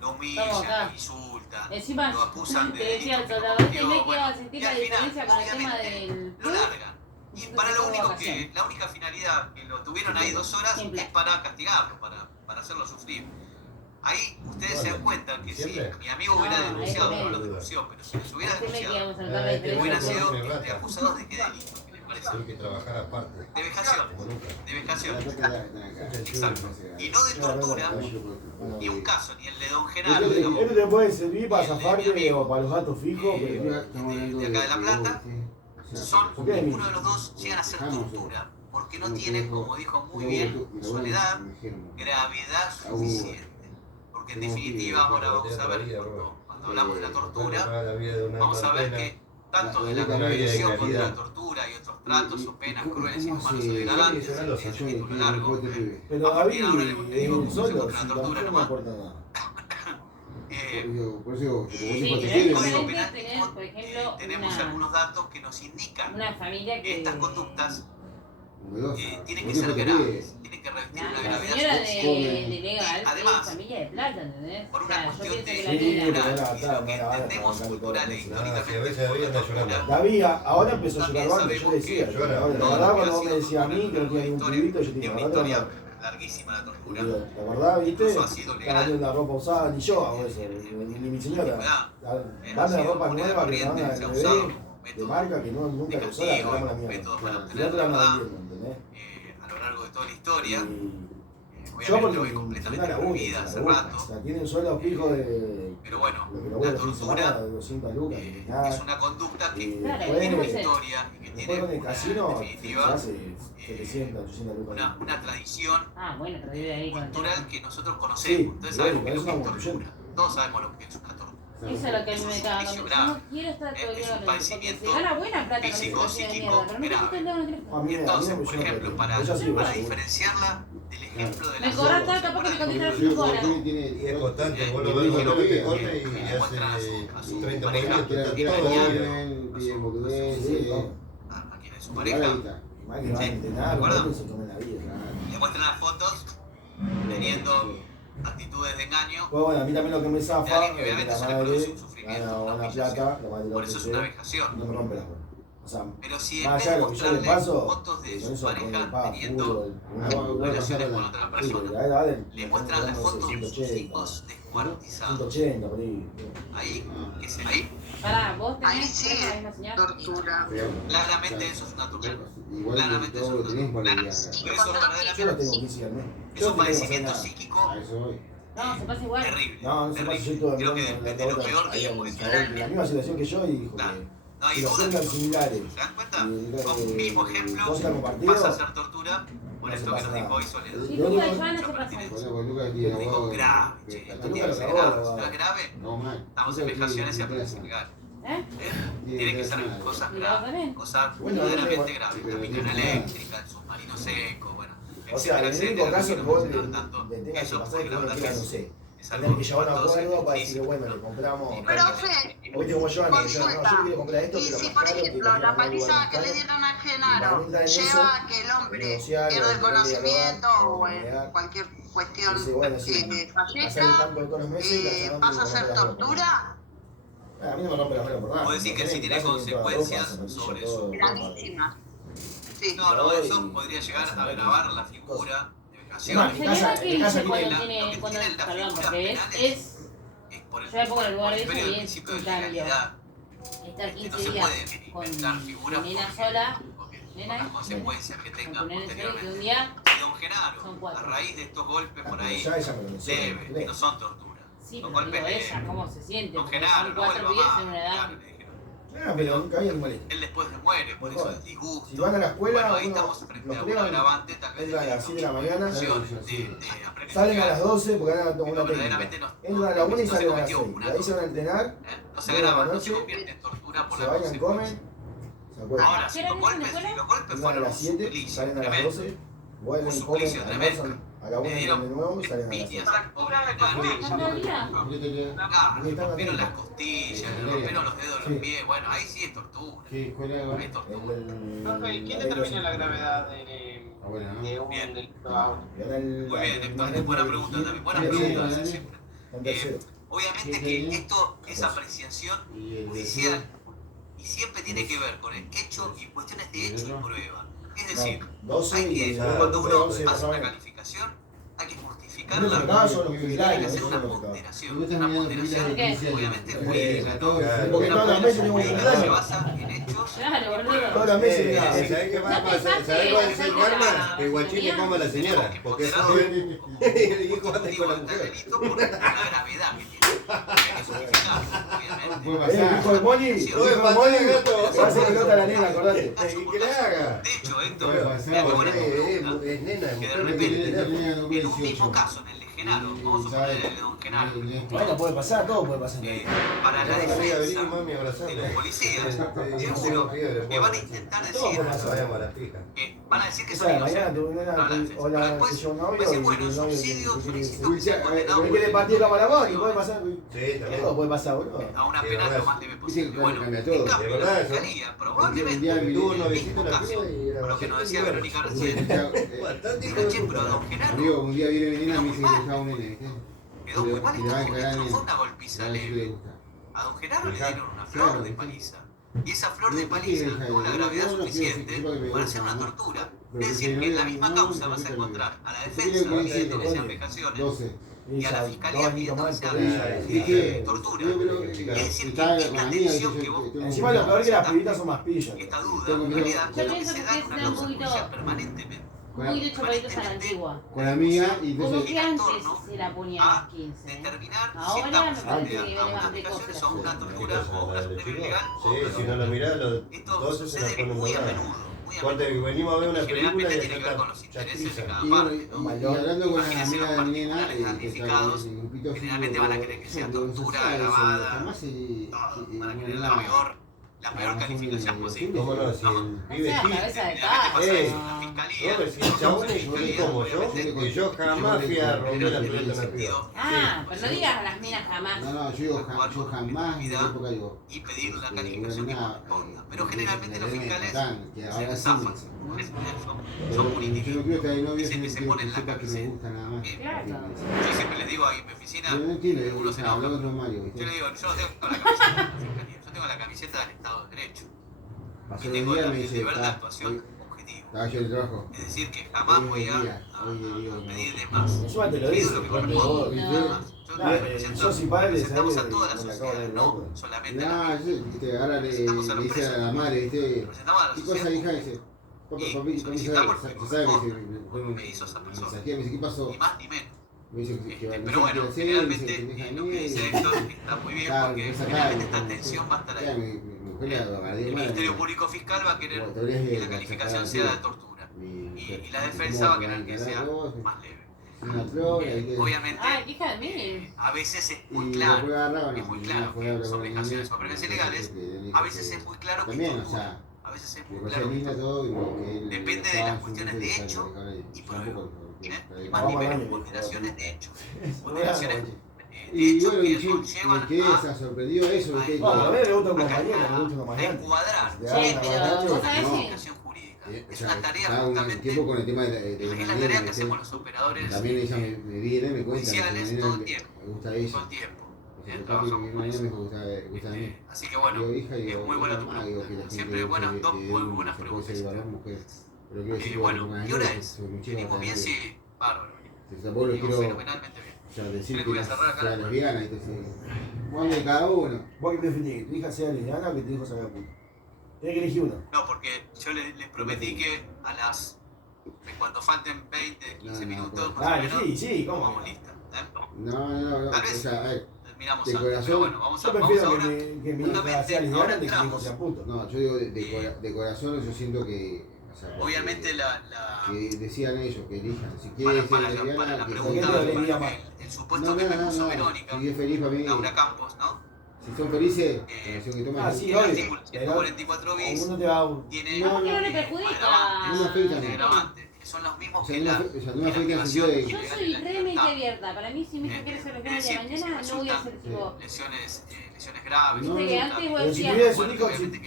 lo Estamos humillan, acá. lo insultan, Encima, lo acusan de te decía el delito que soldado, cometió, tenés que bueno, asistir y a al la final, diferencia con el tema obviamente, del lo largan. Y Entonces, para lo tuvo único vacación. la única finalidad que lo tuvieron ahí 2 horas Simple. es para castigarlo, para hacerlo sufrir. Ahí ustedes se dan cuenta que si mi amigo hubiera Ah, denunciado, ahí no lo tenés. denunció, pero si les hubiera Decime que denunciado, vamos a saltar la hubieran diferencia. sido acusados de qué delito, que les parece. Hay que trabajar aparte. De vejación. Como nunca. De vejación. Exacto. Y no de tortura, ni un caso, ni el de Don Genaro, digamos, Esto te puede servir para y el de mi zafarte amigo, o para los datos fijos, pero de acá de La Plata, son, ninguno de los dos llegan a ser tortura, porque no tienen, como dijo muy bien Soledad, gravedad suficiente. Porque en definitiva ahora vamos a ver, cuando hablamos de la tortura, vamos a ver que tanto de la Convención contra la tortura y otros tratos o penas crueles, inhumanos o degradantes, es un título largo, pero a partir de ahora David, le digo solo, contra la si tortura no nomás. importa nada. En Sí, el pero Código es Penal diferente tener, por ejemplo, tenemos algunos datos que nos indican una familia que que... estas conductas tienen que ser graves, tienen que revestir una La gravedad señora suficiente. de legal Además, es familia de plata, ¿entendés? por O una sea, yo cuestión pienso de que la mina... cultural, y lo que entendemos cultural e Ah, si a históricamente veces por David la anda llorando. tortura, David, ahora empezó a llorar también bando, yo sabemos decía, que yo ahora, la todo verdad lo que cuando ha vos me sido decías a mí que no tenía ningún pibito, yo te es digo, una la verdad, historia larguísima la tortura. la verdad, viste, Incluso ha sido estaba legal. viendo la ropa usada, ni yo hago eso, ni mi señora. Van de ropa nueva que van a se ha bebé, usado de métodos marca que no, nunca la usó, la negativos, agarramos la mierda. métodos para Y obtener otra la la verdad vendiendo, ¿entendés? a lo largo de toda la historia. Yo porque Obviamente hoy mi completamente señora prohibida hace labura, rato. o sea, tienen sueldos fijos de... Pero bueno, lo que la labura el fin de tortura semana, de 200 lucas, nada. es una conducta que Claro, tiene una después, historia y que después tiene con el una, casino en se definitiva hace 700, 800 lucas. una tradición Ah, bueno, pero vive ahí con el cultural tema. que nosotros Sí, conocemos. Entonces bueno, sabemos que pero es eso una es una tortura. Todos sabemos lo que es una tortura. Eso es lo que a mí Es me un caga. servicio Yo no grave. quiero estar todo el Es día un con eso, porque se padecimiento gana buena plata con físico, esa de psíquico, mierda, pero no te quito el dedo en el teléfono. A mí Entonces, me por yo no ejemplo, creo. para Ella sí, vos seguro. diferenciarla del ejemplo de Me las cobras drogas, tal, ¿se capaz que me acuerdan? contestas 5 horas. Y es constante, vos lo ves cuando te corre y Le muestran a hace su 30 pareja, movimientos, que todo engañar el día. a quien es su pareja, Más que van a entrenar, ¿Recuerdan? no se comen la vida. le muestran las fotos teniendo actitudes de engaño. Pues bueno, a mí también lo que me zafa De alguien que es que obviamente la eso le madre produce un sufrimiento, gana una una humillación. plata, la madre Por lo eso es que una sea, vejación. no me rompe las bolas. O sea, Pero si en más vez allá de de lo que yo le mostrarle paso, fotos de con su eso pareja con paga teniendo fútbol, relaciones con otra persona, le muestran las fotos de sus 180, hijos descuartizados. 180 por ahí. Ahí, que se ahí, Pará, vos Ahí tenés sí la misma señal. tortura. claramente eso es una tortura. Igual Claramente eso es una tortura. Pero eso Yo no verdaderamente tengo 15 al mes. es Yo un no tengo que hacer padecimiento nada. psíquico No, se pasa igual. terrible. No, no se pasa, yo terrible. todo Creo que el de lo peor que ahí yo en puedo la misma situación que yo y dijo Claro. que No hay si los duda. tengan similares ¿Se dan cuenta? y Con un mismo ejemplo no se la compartido, pasa a ser tortura por no esto se que pasa nos dijo nada. hoy Soledad. Si Lo tú único- la Joana se Mucha pasa. pertinencia. Digo Digo grave, che, esto tiene que ser grave. Si no es grave, estamos en vejaciones y aprecio legal. ¿Eh? Tiene que ser cosas ¿Y la graves, también? cosas Bueno, verdaderamente no, graves. pero La piñona eléctrica, el submarino seco, bueno, o sea, en el único etcétera, caso que no vos vamos a le hablar tanto. tengas que Eso pasar es que la uno verdad quiera, que no sé, es tener algo que llevar un espantoso, acuerdo para sí, decir, bueno, le compramos. Pero Fe, Hoy tengo yo, no, yo consulta. quiero comprar esto, Y pero si, más por caro, ejemplo, quiero la comprar un lugar paliza más que le caro. dieron a Y Genaro para mí entrar en eso, lleva a que el hombre negociar, pierda el o ponerle conocimiento dialogar, o o en negar. cualquier cuestión Dice, bueno, sí, que hacer el fallezca, tanto de todos los meses y la semana pasa a que ser rompe las bolas. tortura A mí no me rompe las bolas por nada. Vos decís que sí tiene consecuencias sobre eso. gravísimas. Sí. No, no, eso podría llegar a agravar la figura de vejación. No, El señor que en casa dice cuando tiene tiene, cuando, tiene las perdón, figuras porque penales. es, Por el, yo me pongo en el lugar por de el ella periodo y del es principio de un cambio. legalidad. Estar No 15 se días pueden con inventar figuras nena porque- sola, porque por nena, las consecuencias que con tengan tu nene sola, que un posteriormente. día Y don Genaro, son a 4. raíz de estos golpes por ahí, Ya ella me lo mencionó. leve, que no son torturas. Sí, Son pero golpes digo leves. ella, ¿cómo se siente? Don Porque Genaro, son no 4 vuelva días más. en una edad. Claro, le dijeron. Ah, pero nunca había molesta. Él después se muere, por eso el disgusto. Si van a la escuela, Bueno, ahí uno estamos frente los a un prueban, agravante, tal vez entran a las 7 de la mañana, de salen a las 12 porque van a tomar una verdaderamente técnica. no- Entran a la 1 y no se salen a las cometió 6. una Y ahí se van a entrenar, No se llegan a agrava, la no se noche, convierte en tortura por se la vayan, consecuencia. comen, se acuerdan. Ahora, si ¿Qué los eran golpes, en la si los golpes Entran a fueron las 7, suplicios, salen a las tremendo. 12, vuelven, Un comen, suplicio almuerzan, a la 1 Le entran de nuevo y salen a las 6. piñas al pobre Genaro. ¿Todo el día? Claro, le rompieron las costillas, le rompieron los dedos de los Sí. pies. Bueno, ahí sí es tortura. ¿Qué? ¿Cuál era? Ahí es tortura. ¿Quién determina la gravedad de un Bien. delito a otro? Muy bien, Héctor, es buena pregunta también. Buenas preguntas siempre. Obviamente que esto es apreciación judicial y siempre tiene que ver con el hecho y cuestiones de hecho y prueba. Es decir, 12 hay y que, luego cuando uno 11 hace una más o menos. calificación, hay que justificar modificar No, la acá son los hay que jubilados, hacer son una los jubilados. ponderación. Vos estás Una mirando ponderación, películas de obviamente, Disney, jurídica. Porque todos los meses tengo un Jurídica se cumpleaños. basa en hechos. Claro, boludo. Todos los meses mira. ¿Sabés qué va a pasar? ¿Sabés cuál es el karma? Que Guachín le coma a la señora. Porque es joven y el hijo anda con la mujer. Delito por la gravedad que tiene. Hay que solucionarlo, obviamente. El hijo de Moni, el hijo de Moni, se hace pelota a la nena, acordate. ¿Y qué le haga? De hecho, Héctor, Puede pasar, es buena pregunta, es nena, es que de mujer. repente, en un mismo caso, en el de Genaro, vamos a suponer el de Don Genaro, Bueno, puede pasar, todo puede pasar. para la Amiga, vení, defensa mami, de abrazame. los policías, seguro que van a intentar decir Vayamos a la fija. que van a decir que O son sea, mañana inocentes. tu nena, para la defensa. o Pero la después que yo va a novio, decir, o bueno, el novio subsidio, que solicito que sea condenado me quiere partir la mala y puede pasar. Sí, también. Todo puede pasar, boludo. a una Sí, pena verdad. lo más leve Viste posible. que Bueno, cambia en todo. cambio, De la verdad, eso. fiscalía probablemente Un día Tuvo un en el noviecito mismo en la caso, fila y era por lo que nos decía Verónica recién, bastante hijo dijo, de che, pero a puta. Don Genaro Amigo, un día viene mi nena y me dice que mal. dejaba un nene, ¿viste? quedó muy mal Y le esto va a porque encarar esto no en fue él. una golpiza A ver si le leve. gusta. A Don Genaro le dieron una Claro, flor de ¿viste? paliza. Y esa flor de Sí, paliza hija, tuvo la yo gravedad no quiero suficiente que me para gusta, hacer una ¿no? tortura. Pero Es decir, si que en no, la misma no, causa no, vas a no, encontrar a la Yo defensa creo que pidiéndoles sí, aplicaciones 12. y a la fiscalía Dos añitos más, pidiéndose dije, tortura. yo creo Es que decir, estaba que con esta la mía, tensión que vos encima lo peor es que las pibitas son más pillas. esta duda, Tengo en que realidad, Yo lo que pienso se que da en es una un causa poquito- judicial permanentemente. Un poquito chupaditos a la antigua. Con la mía y Como entonces que antes torno se la ponía a los 15. Determinar si Ahora me estamos parece frente que a viene una más aplicación precoz. o una tortura o una supresión ilegal. Sí, si no lo mirás, los Esto 12 se la sucede ponen muy a doradas. menudo. Muy a Ponte menudo. que venimos a ver una Y película generalmente y tiene que ver con los acá intereses de chatriza. cada y parte, ¿no? hablando con la Imagínense amiga los de mi nena, particulares damnificados, generalmente van a querer que sea tortura agravada. Jamás Todo, van a querer la peor calificación posible. ¿Cómo no? Si el O pibe sea, sí. cabeza de Generalmente pasa Eh, eso en la fiscalía. No, pero si el chabón es como yo, que yo jamás fui a romper la pelota en la piba. Ah, pero no digas a las minas jamás. No, no, yo digo, yo jamás en la época digo. Y pedir la calificación que corresponda. Pero generalmente los fiscales que ahora se sí. zafan. Son Yo políticos. no quiero estar de novio, Dicen que sino se quiero ponen que la sepa que me camiseta. gusta nada más. Claro. Yo siempre les digo ahí en mi oficina, Yo no entiendo, uno se enoja. hablando con Mario, Yo ¿viste? le digo, yo no tengo la camiseta de la fiscalía, yo tengo la camiseta del Estado de Derecho. Pasó Y el tengo día la y me dice, deber de "Ah, actuación hoy- objetiva. estaba yo en el trabajo. Es decir, que jamás Hoy voy es a el día, hoy es el día, pedir de más. Encima te lo Pido dice, lo que cuando corresponde. vos, ¿viste? Nada más. Yo soy padre, representamos ¿sabes? a toda la Con la sociedad, cámara en no loco. solamente a la Nah, viste, ahora le Representamos a los dice a la presos. madre, ¿viste? representamos a la ¿Qué cosa, sociedad hija? Dice, papá, y papi, solicitamos sabe, lo que se sabe que corresponde. Me hizo esa me persona. mensajea, me dice, ¿qué pasó? ni más ni menos. Me dice que va a Pero bueno, hacer, generalmente dice, pendeja lo que mía, dice y- Héctor está muy bien Claro, porque me saca generalmente algo, esta como, tensión va a estar ya, ahí. mi mujer la agarré El mal, Ministerio me- Público Fiscal va a querer Como teorías de que la la calificación sacada sea de de tortura mi- y la defensa va a querer que sea más leve. una flor, ahí que- Obviamente, Ay, qué hija de mí. a veces es y muy después claro, agarraban, es muy no, claro fue que hablar son con la vejaciones niña, o prevenciones que legales, le dijo a veces que es muy claro que también, es o tortura, sea, a veces es que muy cosa claro que es linda tortura. todo, como que él Depende de estaba las cuestiones de súper hecho ahora, y yo prueba. tampoco, porque- Y más ni menos, ponderaciones de hecho. Ponderaciones de Y hecho bueno, que y sí, conllevan me quedé, se sorprendió eso, ¿viste? Bueno, a mí me gusta un a- compañero, me gusta un a compañero. encuadrar Te Sí, dan una pero batalla, vos sabés no. que- calificación jurídica. Es una tarea Estaba un justamente, tiempo con el tema de es la la nena, tarea que ¿viste? hacemos los operadores También ella me viene, me cuenta, judiciales que todo el me tiempo. gusta todo ella. el tiempo. Dice, papi, Trabajamos mi con nena eso. me gusta a mí. Así que bueno, Digo, hija, es digo, muy buena tu mamá, digo, que la pregunta. gente Siempre dice buenas, que dos muy buenas se puede ser preguntas. varón, mujer. Pero quiero decir, Bueno, como ¿qué hora mujer, es? soy muy chico ¿Venimos para bien? mí. Sí, bárbaro. Tampoco lo Venimos quiero, fenomenalmente bien. o sea, decir ¿Crees que que voy a cerrar acá? sea lesbiana, entonces, bueno, de cada uno. ¿Vos qué preferís? ¿Que tu hija sea lesbiana o que tu hijo salga puto? Tenés que elegir uno. No, porque yo les prometí que a las. Cuando falten 20, 15 minutos más o menos, sí, ¿cómo? vamos lista. No, Tal o vez sea, a ver, terminamos de antes. corazón, Pero bueno, vamos a yo vamos prefiero ahora. que mi hija justamente, sea lesbiana ahora que mi hijo entramos. sea puto. No, yo digo de corazón, yo siento que, o sea, Obviamente que decían ellos, que elijan, si quieren para ser lesbiana, la que pregunta, para el supuesto que me puso Verónica, si es feliz para mí, Laura Campos, ¿no? si son felices, la relación que toman es el artículo 144 bis uno te va tiene No, porque no le perjudica. no afecta, tiene agravantes, que son los mismos o sea, que no la afecta en el sentido de Yo soy realmente abierta. Para mí, si mi hija quiere ser lesbiana el día de mañana, no voy a ser tipo. lesiones graves. Viste que antes vos pero si decías. tuvieras un Bueno, hijo, obviamente sí.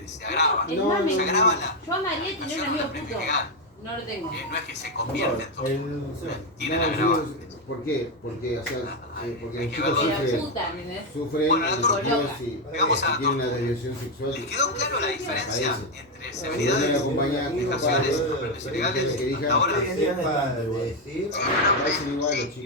que se agrava. Es más, no, Se me- agrava la yo amaría tener un amigo relación puto. legal. No lo tengo. No es que se convierte en todo. Tiene no, el agravante. ¿Por qué? Porque, o sea, porque Hay los que chicos verlo. Pero sufren, puta, ¿entendés? sufren Bueno, la después tortura. si Llegamos a la tienen una tortura. desviación sexual. ¿Les quedó claro la diferencia Parece. entre entre severidades, vejaciones, apropiaciones ilegales, hasta ahora.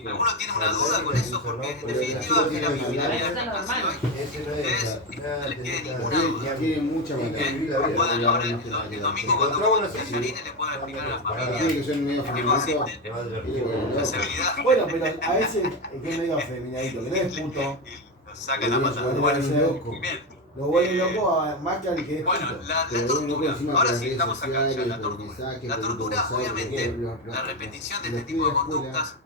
¿Alguno tiene una duda con eso? Porque en definitiva era mi finalidad de explicación. Ustedes no les quede ninguna duda. Pueden ahora el domingo cuando coman los tallarines le pueden explicar a la familia qué consiste la severidad. Bueno, pero a veces el que es medio afeminadito, que no es puto, Lo sacan la patada. Bien. lo vuelve loco más que al que es Bueno, puto. la tortura, ahora sí estamos acá ya, la tortura. La tortura, obviamente, la repetición de este tipo de conductas,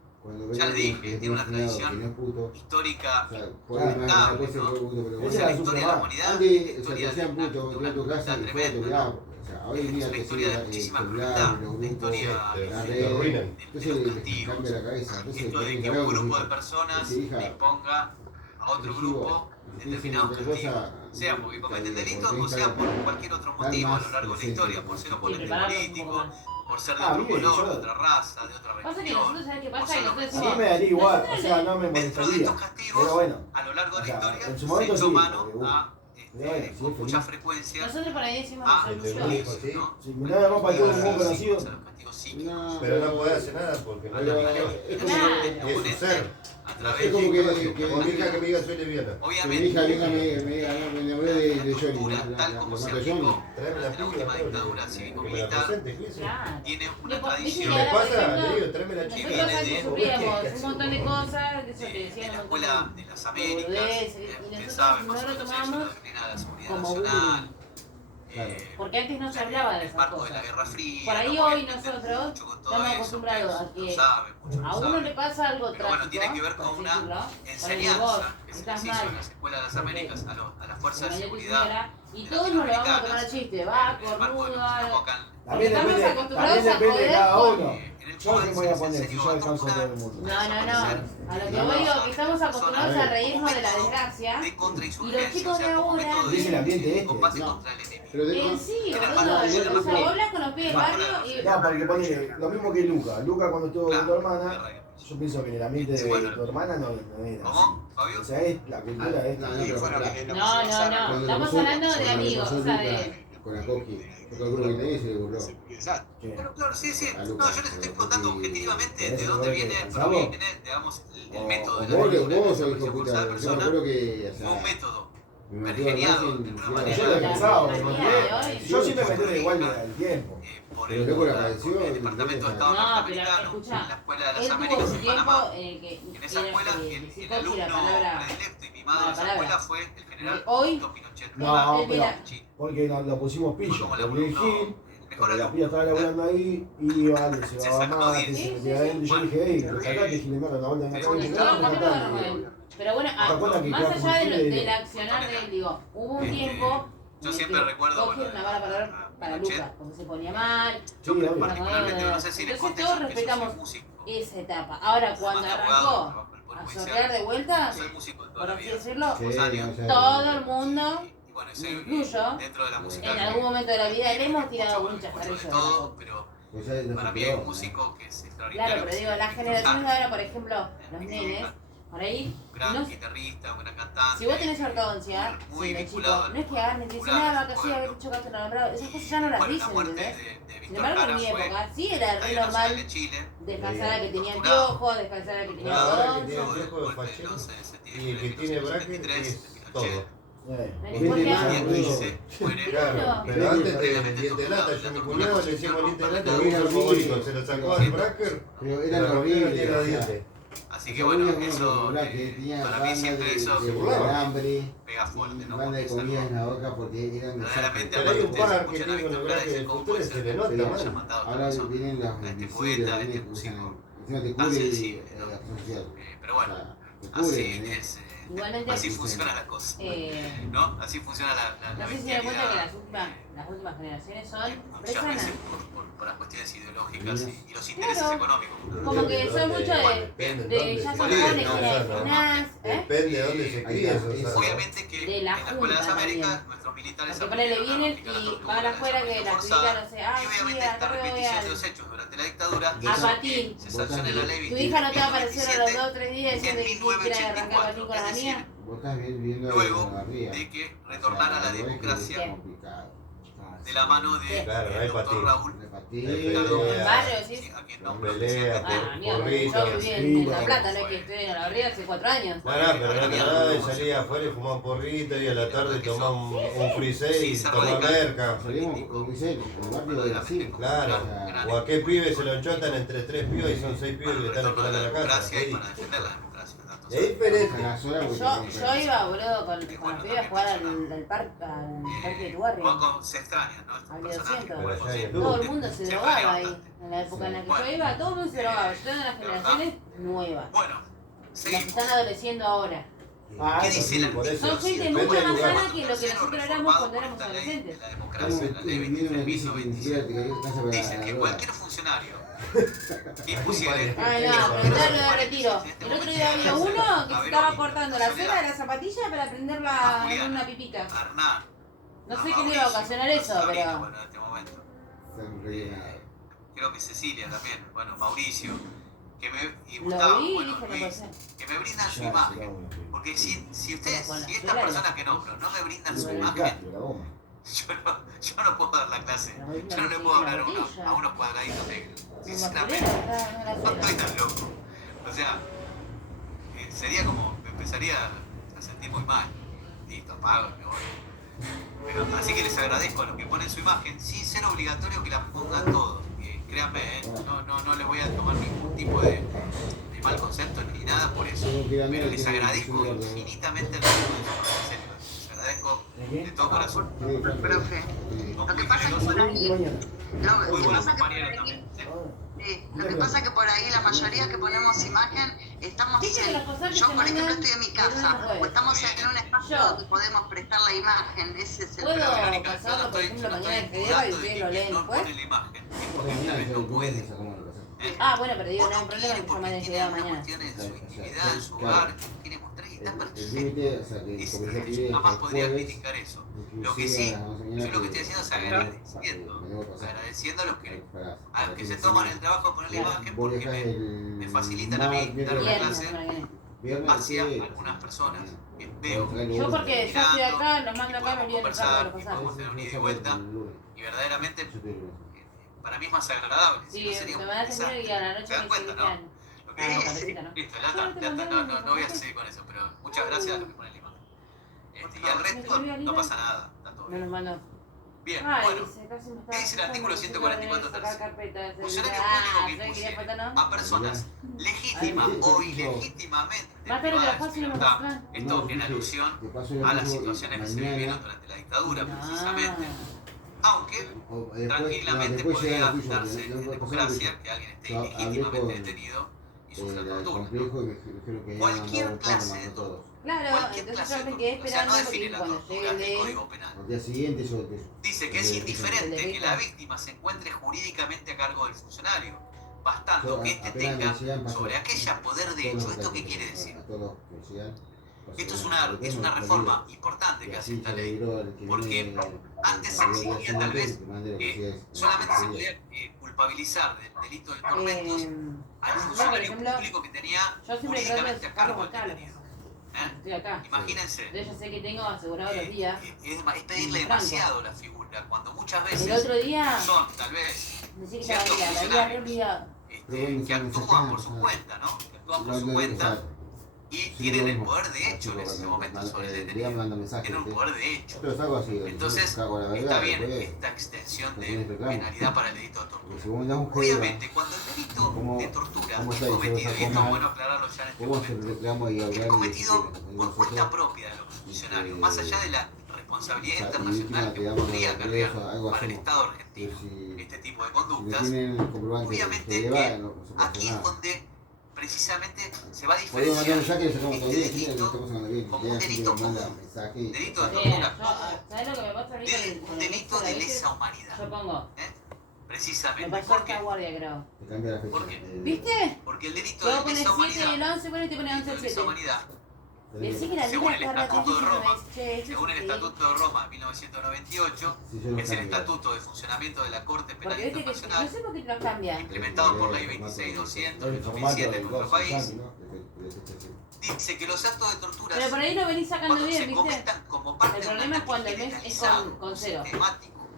ya les dije, tiene una tradición histórica lamentable, ¿no? Esa es la historia de la humanidad, la historia de una crueldad tremenda. Es una historia de muchísima crueldad, una historia de los castigos. Esto de que un grupo de personas le imponga a otro grupo determinados castigos, sea porque cometen delitos o sea por cualquier otro motivo a lo largo de la historia, por ser oponente político, por ser de otro color, de otra raza, de otra Pasa que religión. nosotros, ¿sabes qué por pasa? ser Que lo que nosotros A mí sea. me daría igual, o sea, no me Dentro de molestaría. estos castigos, Pero bueno, a lo largo de la historia, en su se momento echó sí, mano porque, a, con mucha frecuencia, nosotros por ahí decimos a que los soy mucho. castigos, ¿no? si me da ropa todo un poco O conocido, sea, los castigos psíquicos. no, Pero no podés hacer nada porque no pero es es como Nada. que, su ser. A través es como de que Como mi hija que me diga soy lesbiana. mi obviamente, hija venga me diga, no, me enamoré de Johnny, tortura, la tal como mató se Johnny. aplicó Tráeme la durante la última piba, dictadura que me la cívico-militar, presente, ¿qué es eso? Claro. tiene una Viste tradición que ¿Qué ahora, pasa? por ejemplo, Le digo, tráeme la nosotros chica. antes sufríamos un montón de cosas, de eso que de decían la un montón escuela de las de Américas, boludeces, y ustedes nosotros saben no más o lo menos eso, tomamos la doctrina de la seguridad como nacional, porque antes no se hablaba de el esas marco de la cosas. Guerra Fría. Por ahí no voy a hoy entender nosotros mucho con todo estamos eso, acostumbrados a ustedes que lo saben, muchos lo a uno saben. le pasa algo Pero bueno, trágico, tiene que ver con por una decirlo, vos enseñanza que se estás les hizo en mal, las escuelas de las Américas a las fuerzas de María seguridad Cristina, y todos nos lo vamos a tomar a chiste, va, en el marco de lo que se cornuda, convocan También estamos depende, acostumbrados también a depende de joder cada con- uno. en el Yo cual qué me se voy a les poner si enseñó yo a descanso todo torturar, el mundo. No, a lo que voy digo que estamos acostumbrados a reírnos de la desgracia, de y los contrainsurgencia, chicos o sea, de como ahora, método Dice el ambiente de este, combate no. contra el enemigo. Pero de, sí, Era boludo, más- o sea, vos hablas con los pibes del barrio y... no, porque pone lo mismo que Luca. Luca cuando estuvo con tu hermana, Claro. yo pienso que el ambiente de Bueno. tu hermana no era así. ¿Cómo, Fabio? O sea, es la cultura es No, la pero cultura. No, estamos hablando de amigos, o sea, de... Con la Coqui, yo calculo que tenía y se le burló. Bueno, claro, sí, sí. A No, Lucas, yo les estoy pero contando porque- objetivamente ¿tenés de un dónde lugar que viene, pensamos? proviene, digamos, el método de la Vos tortura, sos de hijo de la puta, persona. yo me acuerdo que, o Fue un sea, método me metió pergeniado al de alguna Racing, manera. yo lo he pensado, La ¿no? mía de hoy. Yo siempre me tuve igual al tiempo. Por Pero el, luego la por apareció el y Departamento de no, Estado pero norteamericano, escuchá, en la Escuela de él las tuvo Américas ese en tiempo Panamá. que En esa escuela, el alumno predilecto y mimado de esa escuela fue el general hoy- Augusto Pinochet. No, Él mira- porque lo pusimos pillo, Fue como el porque el alumno, Gil, el mejor porque la alumno. piba estaba laburando ahí, y iba, le Se llevaba sacó mate, 10. se metía adentro, y yo dije, hey, sacate Gil, me mata una vuelta en la Sí, calle, sí, y Todo el me camino mataron. agarró él. Pero bueno, ¿Te acuerdas que más quedaba allá como del Gil? accionar de él, digo, hubo un tiempo Yo en el siempre que recuerdo, Coqui era una mala palabra para Pinochet. Lucas, porque se ponía mal, Sí, obvio. particularmente, no sé si les entonces conté todos yo, que yo respetamos soy músico. esa etapa. Ahora, cuando Además de arrancó abogado, trabajo en el Poder a Judicial. sortear de vuelta, Soy músico de toda por la así vida. decirlo, Sí, años. o sea, todo el mundo, Y bueno, me soy incluyo, dentro de la música. en algún momento de la vida le hemos tirado muchas mucho de carrillas. todo, pero Pues ya no para se mí hay un quedó, músico que es extraordinario. Claro, pero digo, las generaciones de ahora, por ejemplo, los nenes, por ahí, Un gran no- guitarrista, un gran cantante. si vos tenés ortodoncia, muy siendo vinculado chico, al no es que agarren y dicen, popular, nada, al que sí, pueblo. haber dicho Castro nombrado, esas cosas ya no las Bueno, la dicen, muerte ¿entendés? de Sin Víctor embargo, en Jara mi fue época sí era re Estadio Nacional normal de Chile. descansar a que tenía Torturado. anteojos, descansar a que tenía Claro, ortodoncia. que tiene Luego del anteojos de golpe del fachero. 11 de Y septiembre el que de tiene bracket 1973, es de todo. Pinochet. ¿Por Viste, qué? más Y aquí ruido. se muere. Claro, pero antes tenían el diente de lata, yo a mi cuñado le decíamos el diente de lata, porque era el favorito, se lo sacó al bracker, Pero la era rompía horrible, tiene o sea, dientes. Así que bueno, Sabía eso que tenía para banda mí siempre eso de burlaba. hambre, pega fuerte, ¿no? banda de Porque es comida algo en la boca porque eran verdaderamente, Pero hay un aparte ustedes par que escuchan a tiene con Víctor el Jara y bracket dicen del cómo futuro, puede se ser le que nota, haya man. matado a otra ahora persona, vienen los a este invisibles, poeta, a vienen este que músico encima te tan cubre sensible, ¿no? acción social. Pero O bueno, sea, te así cubre, es, Igualmente, así funciona la cosa, ¿no? Así funciona la no sé si se dan cuenta que bestialidad. las últimas generaciones son Muchas re veces sanas. por las cuestiones ideológicas y los intereses económicos. Como que son mucho de ya son jóvenes que eran gimnás, Depende de dónde se cría eso. o sea, Obviamente que De en la la Escuela de las Junta Américas también. nuestros militares Porque ponele, aprendieron vienen aplicar la y tortura, van afuera que la forzada, actividad, no sé, ah, y obviamente sí, esta acá voy repetición al- de los hechos durante la dictadura a hizo patín. que se sancione la ley Tu hija no te va a aparecer a los 27 2 o 3 días en diciendo que quiere arrancar patín 1984, con la es mía. decir, Vos estás viendo luego arriba. de que retornara la democracia. Es complicado. de la mano de Claro, no hay doctor patín. Raúl. En barrio, ¿sí? A quien No nombro pelea, Mira, porrito. yo viví en La Plata, no es que estoy en la barriga hace 4 años. No, pero no te nada y salía afuera y fumaba un porrito y a la tarde tomaba un frisé y tomaba merca. Salimos con Vicente, con el barrio de Brasil. Claro. O a qué pibe se lo enchotan entre 3 pibes y son 6 pibes que están esperando en la casa. democracia y para defender la democracia. tanto Es diferente. Yo iba, boludo, con los pibes a jugar al parque de tu barrio. Poco se extrañan, ¿no? Estos Al personajes Biocentro. que pueden conseguir. Todo el mundo se drogaba extraña ahí. bastante. En la época en la que yo iba, todo el mundo se drogaba. Yo en las generaciones nuevas. Bueno, Las que seguimos. están adoleciendo ahora. ¿Qué dice la por eso, Son gente depende mucho del más lugar. sana que lo que nosotros éramos cuando éramos Esta ley de adolescentes. la democracia, la ley 23.027, dice que cualquier funcionario que impusiere Ay, no, prenderlo de retiro. El otro día había uno que se estaba cortando la suela de la zapatilla para prenderla en una pipita. Hernán, No sé qué le iba a ocasionar eso, pero. bueno, en este momento. Creo que Cecilia también, bueno, Mauricio, que y Lo Gustavo, vi y bueno, dije, no Luis, puede ser. que me brindan su imagen. Porque si ustedes, Con la si estas suela y personas la- que nombro no me brindan su Bueno, imagen, yo no puedo dar la clase. Yo no le puedo hablar a unos cuadraditos negros. Sinceramente, no estoy tan loco. O sea, sería como, me empezaría a sentir muy mal. Listo, apago, me voy. Pero, así que les agradezco a los que ponen su imagen, sin ser obligatorio que la pongan todos. Créanme, no les voy a tomar ningún tipo de mal concepto ni nada por eso. Pero les agradezco infinitamente el resto de su serio. Les agradezco de todo corazón. Profe, lo que pasa es que por ahí, Muy buenos compañeros también. lo que pasa es que por ahí la mayoría que ponemos imagen estamos yo por ejemplo estoy en mi casa o estamos en un espacio donde podemos prestar la imagen, ese es el ¿Puedo problema. pasarlo, por ejemplo, mañana en PDF y ustedes lo leen después? Pone la imagen, porque tal vez no puede. Ah, bueno, pero digo, no hay problema que yo mande el PDF mañana. Cuestiones en su intimidad, en su hogar, que quiere mostrar y está límite, o sea, que jamás podría criticar eso. Lo que sí, yo lo que estoy haciendo es agradeciendo a los que se toman el trabajo de poner la imagen porque me facilitan a mí dar una clase hacia algunas personas que veo. Yo porque yo estoy acá, los mando acá, me olvido el Conversar, trabajo de y los podemos tener un ida y vuelta y verdaderamente para mí es más agradable. Sí, me van a tener y a la noche ¿Se dan me cuenta, dicen no? Lo que digo, listo, no voy a seguir con eso, pero muchas gracias a los que ponen la imagen. Y al resto no pasa nada, está todo Me bien. los mando. Bien, Ay, bueno, casi me ¿qué dice el artículo 144 tercero? tercero? Funcionario público que impusiere a personas legítima o ilegítimamente Más tarde privadas lo de su paso y no me libertad, pasa. esto en alusión a las situaciones que se vivieron durante la dictadura precisamente, aunque tranquilamente podría darse en democracia que alguien esté ilegítimamente detenido y sufra tortura. Cualquier clase de tortura. Claro, Cualquier entonces clase yo de me quedé tortura. O sea, no esperando define porque la cuando tortura llegue el el Código Penal. al día siguiente eso Dice que es indiferente que la víctima se encuentre jurídicamente a cargo del funcionario, bastando que éste tenga sobre aquella poder de hecho. ¿Esto qué quiere decir? Esto es una reforma importante que hace esta ley, porque antes se exigía tal vez que solamente se podía culpabilizar del delito de tormentos al funcionario público que tenía yo siempre trato de jurídicamente a sacarlo cargo del acá, detenido. estoy acá. Imagínense. Yo sé que tengo asegurado los días. Es pedirle demasiado la figura, cuando muchas veces El otro día son tal vez decir que ciertos la había funcionarios olvidado. que actúan por su cuenta, ¿no? Que actúan por su cuenta y tienen el poder de hecho en ese momento sobre el detenido. Tienen un poder de hecho. Entonces, está bien esta extensión de penalidad para el delito de tortura. Obviamente, cuando el delito de tortura es cometido, y esto es bueno aclararlo ya en este momento, es cometido por cuenta propia de los funcionarios, más allá de la responsabilidad internacional que podría cargar para el Estado argentino este tipo de conductas. Obviamente que aquí es donde precisamente se va a diferenciar este delito como un delito común, delito de tortura común, ¿Sabes lo que me pasa a mí de con un delito de lesa Yo humanidad. pongo, me Precisamente. pasó ¿Por esta qué? guardia, creo. ¿Por qué? ¿Viste? Porque el delito Todo de pone lesa 7 y el humanidad, 11 pone y te pone 11 delito el de lesa 7. humanidad, Decí que la según vida el está Estatuto de Roma, che, según el Estatuto de Roma de 1998, que es el Estatuto de Funcionamiento de la Corte Penal Porque viste que no Internacional, sé por qué te lo cambian. implementado por Ley 26200 del 2007 en nuestro país, dice que los actos de tortura Pero por ahí lo venís sacando cuando bien, se ¿viste? cometan como parte El de un problema es ataque cuando el mes es generalizado, con cero. sistemático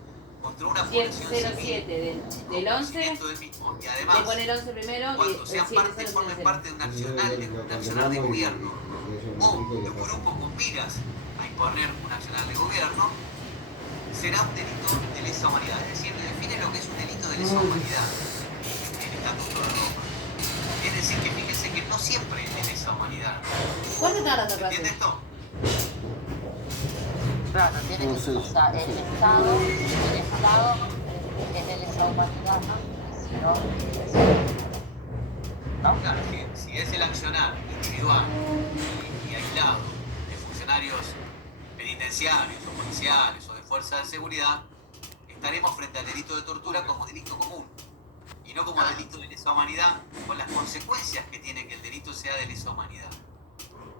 contra una población civil, 07 del 11, del mismo. Y además, le pone el 11 primero y cuando el sean 7 formen parte de un accionar de gobierno o de un grupo con miras a imponer un accionar de gobierno, será un delito de lesa humanidad. Es decir, define lo que es un delito de lesa humanidad en el Estatuto de Roma. Es decir, que fíjense que no siempre es de lesa humanidad. ¿Cuánto tarda esta clase? ¿Entiendes esto? Claro, tiene que, o sea, el Estado es de lesa humanidad, ¿no? Claro, si es el accionar individual y aislado de funcionarios penitenciarios o policiales o de fuerzas de seguridad, estaremos frente al delito de tortura como delito común y no como delito de lesa humanidad, con las consecuencias que tiene que el delito sea de lesa humanidad.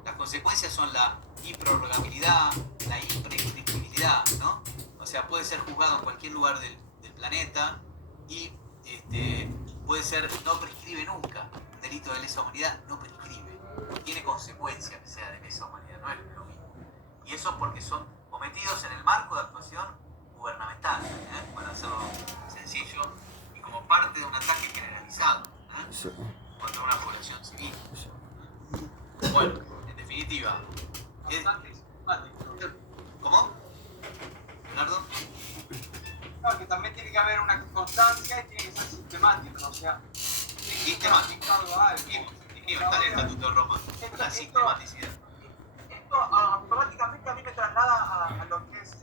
Las consecuencias son la improrrogabilidad, la imprescriptibilidad, ¿no? O sea, puede ser juzgado en cualquier lugar del planeta y puede ser, no prescribe nunca. Un delito de lesa humanidad no prescribe, no tiene consecuencia que sea de lesa humanidad, no es lo mismo. Y eso es porque son cometidos en el marco de actuación gubernamental, para hacerlo sencillo, y como parte de un ataque generalizado contra una población civil. Bueno, en definitiva, ¿cómo? ¿Leonardo? No, que también tiene que haber una constancia y tiene que ser sistemática, o sea... Sistemática. Está en el Estatuto de Roma, la sistematicidad. Esto prácticamente a mí me traslada a lo que es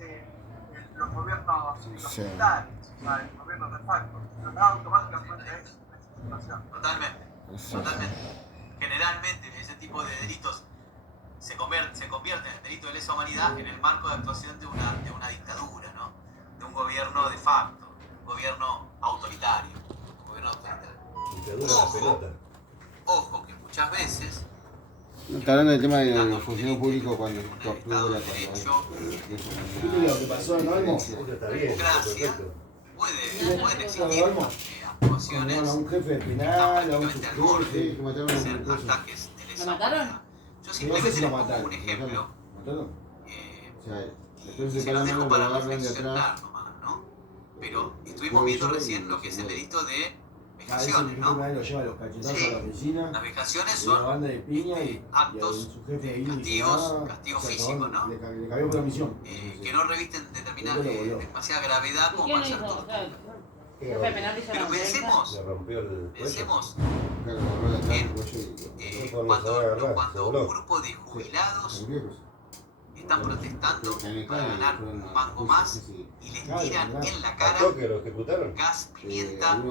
los gobiernos cívico-militares, o sea, el gobierno de facto. Traslada automáticamente a esa situación. Totalmente. Generalmente ese tipo de delitos se convierten en delito de lesa humanidad en el marco de actuación de una dictadura, ¿no? De un gobierno de facto, un gobierno autoritario. Ojo que muchas veces... Está hablando del tema del funcionario público cuando tortura la lo que pasó en Olmo? Pueden existir actuaciones a un jefe penal, a un subjefe, ataques de lesa humanidad. Yo simplemente les pongo un ejemplo y se los dejo para reflexionar nomás, ¿no? Pero estuvimos viendo recién lo que es el delito de vejaciones, ¿no? Las vejaciones son actos, castigos físicos, ¿no? Que no revisten demasiada gravedad como para ser tortura. Pero pensemos en cuando un grupo de jubilados están protestando para ganar un mango más y les tiran en la cara gas pimienta,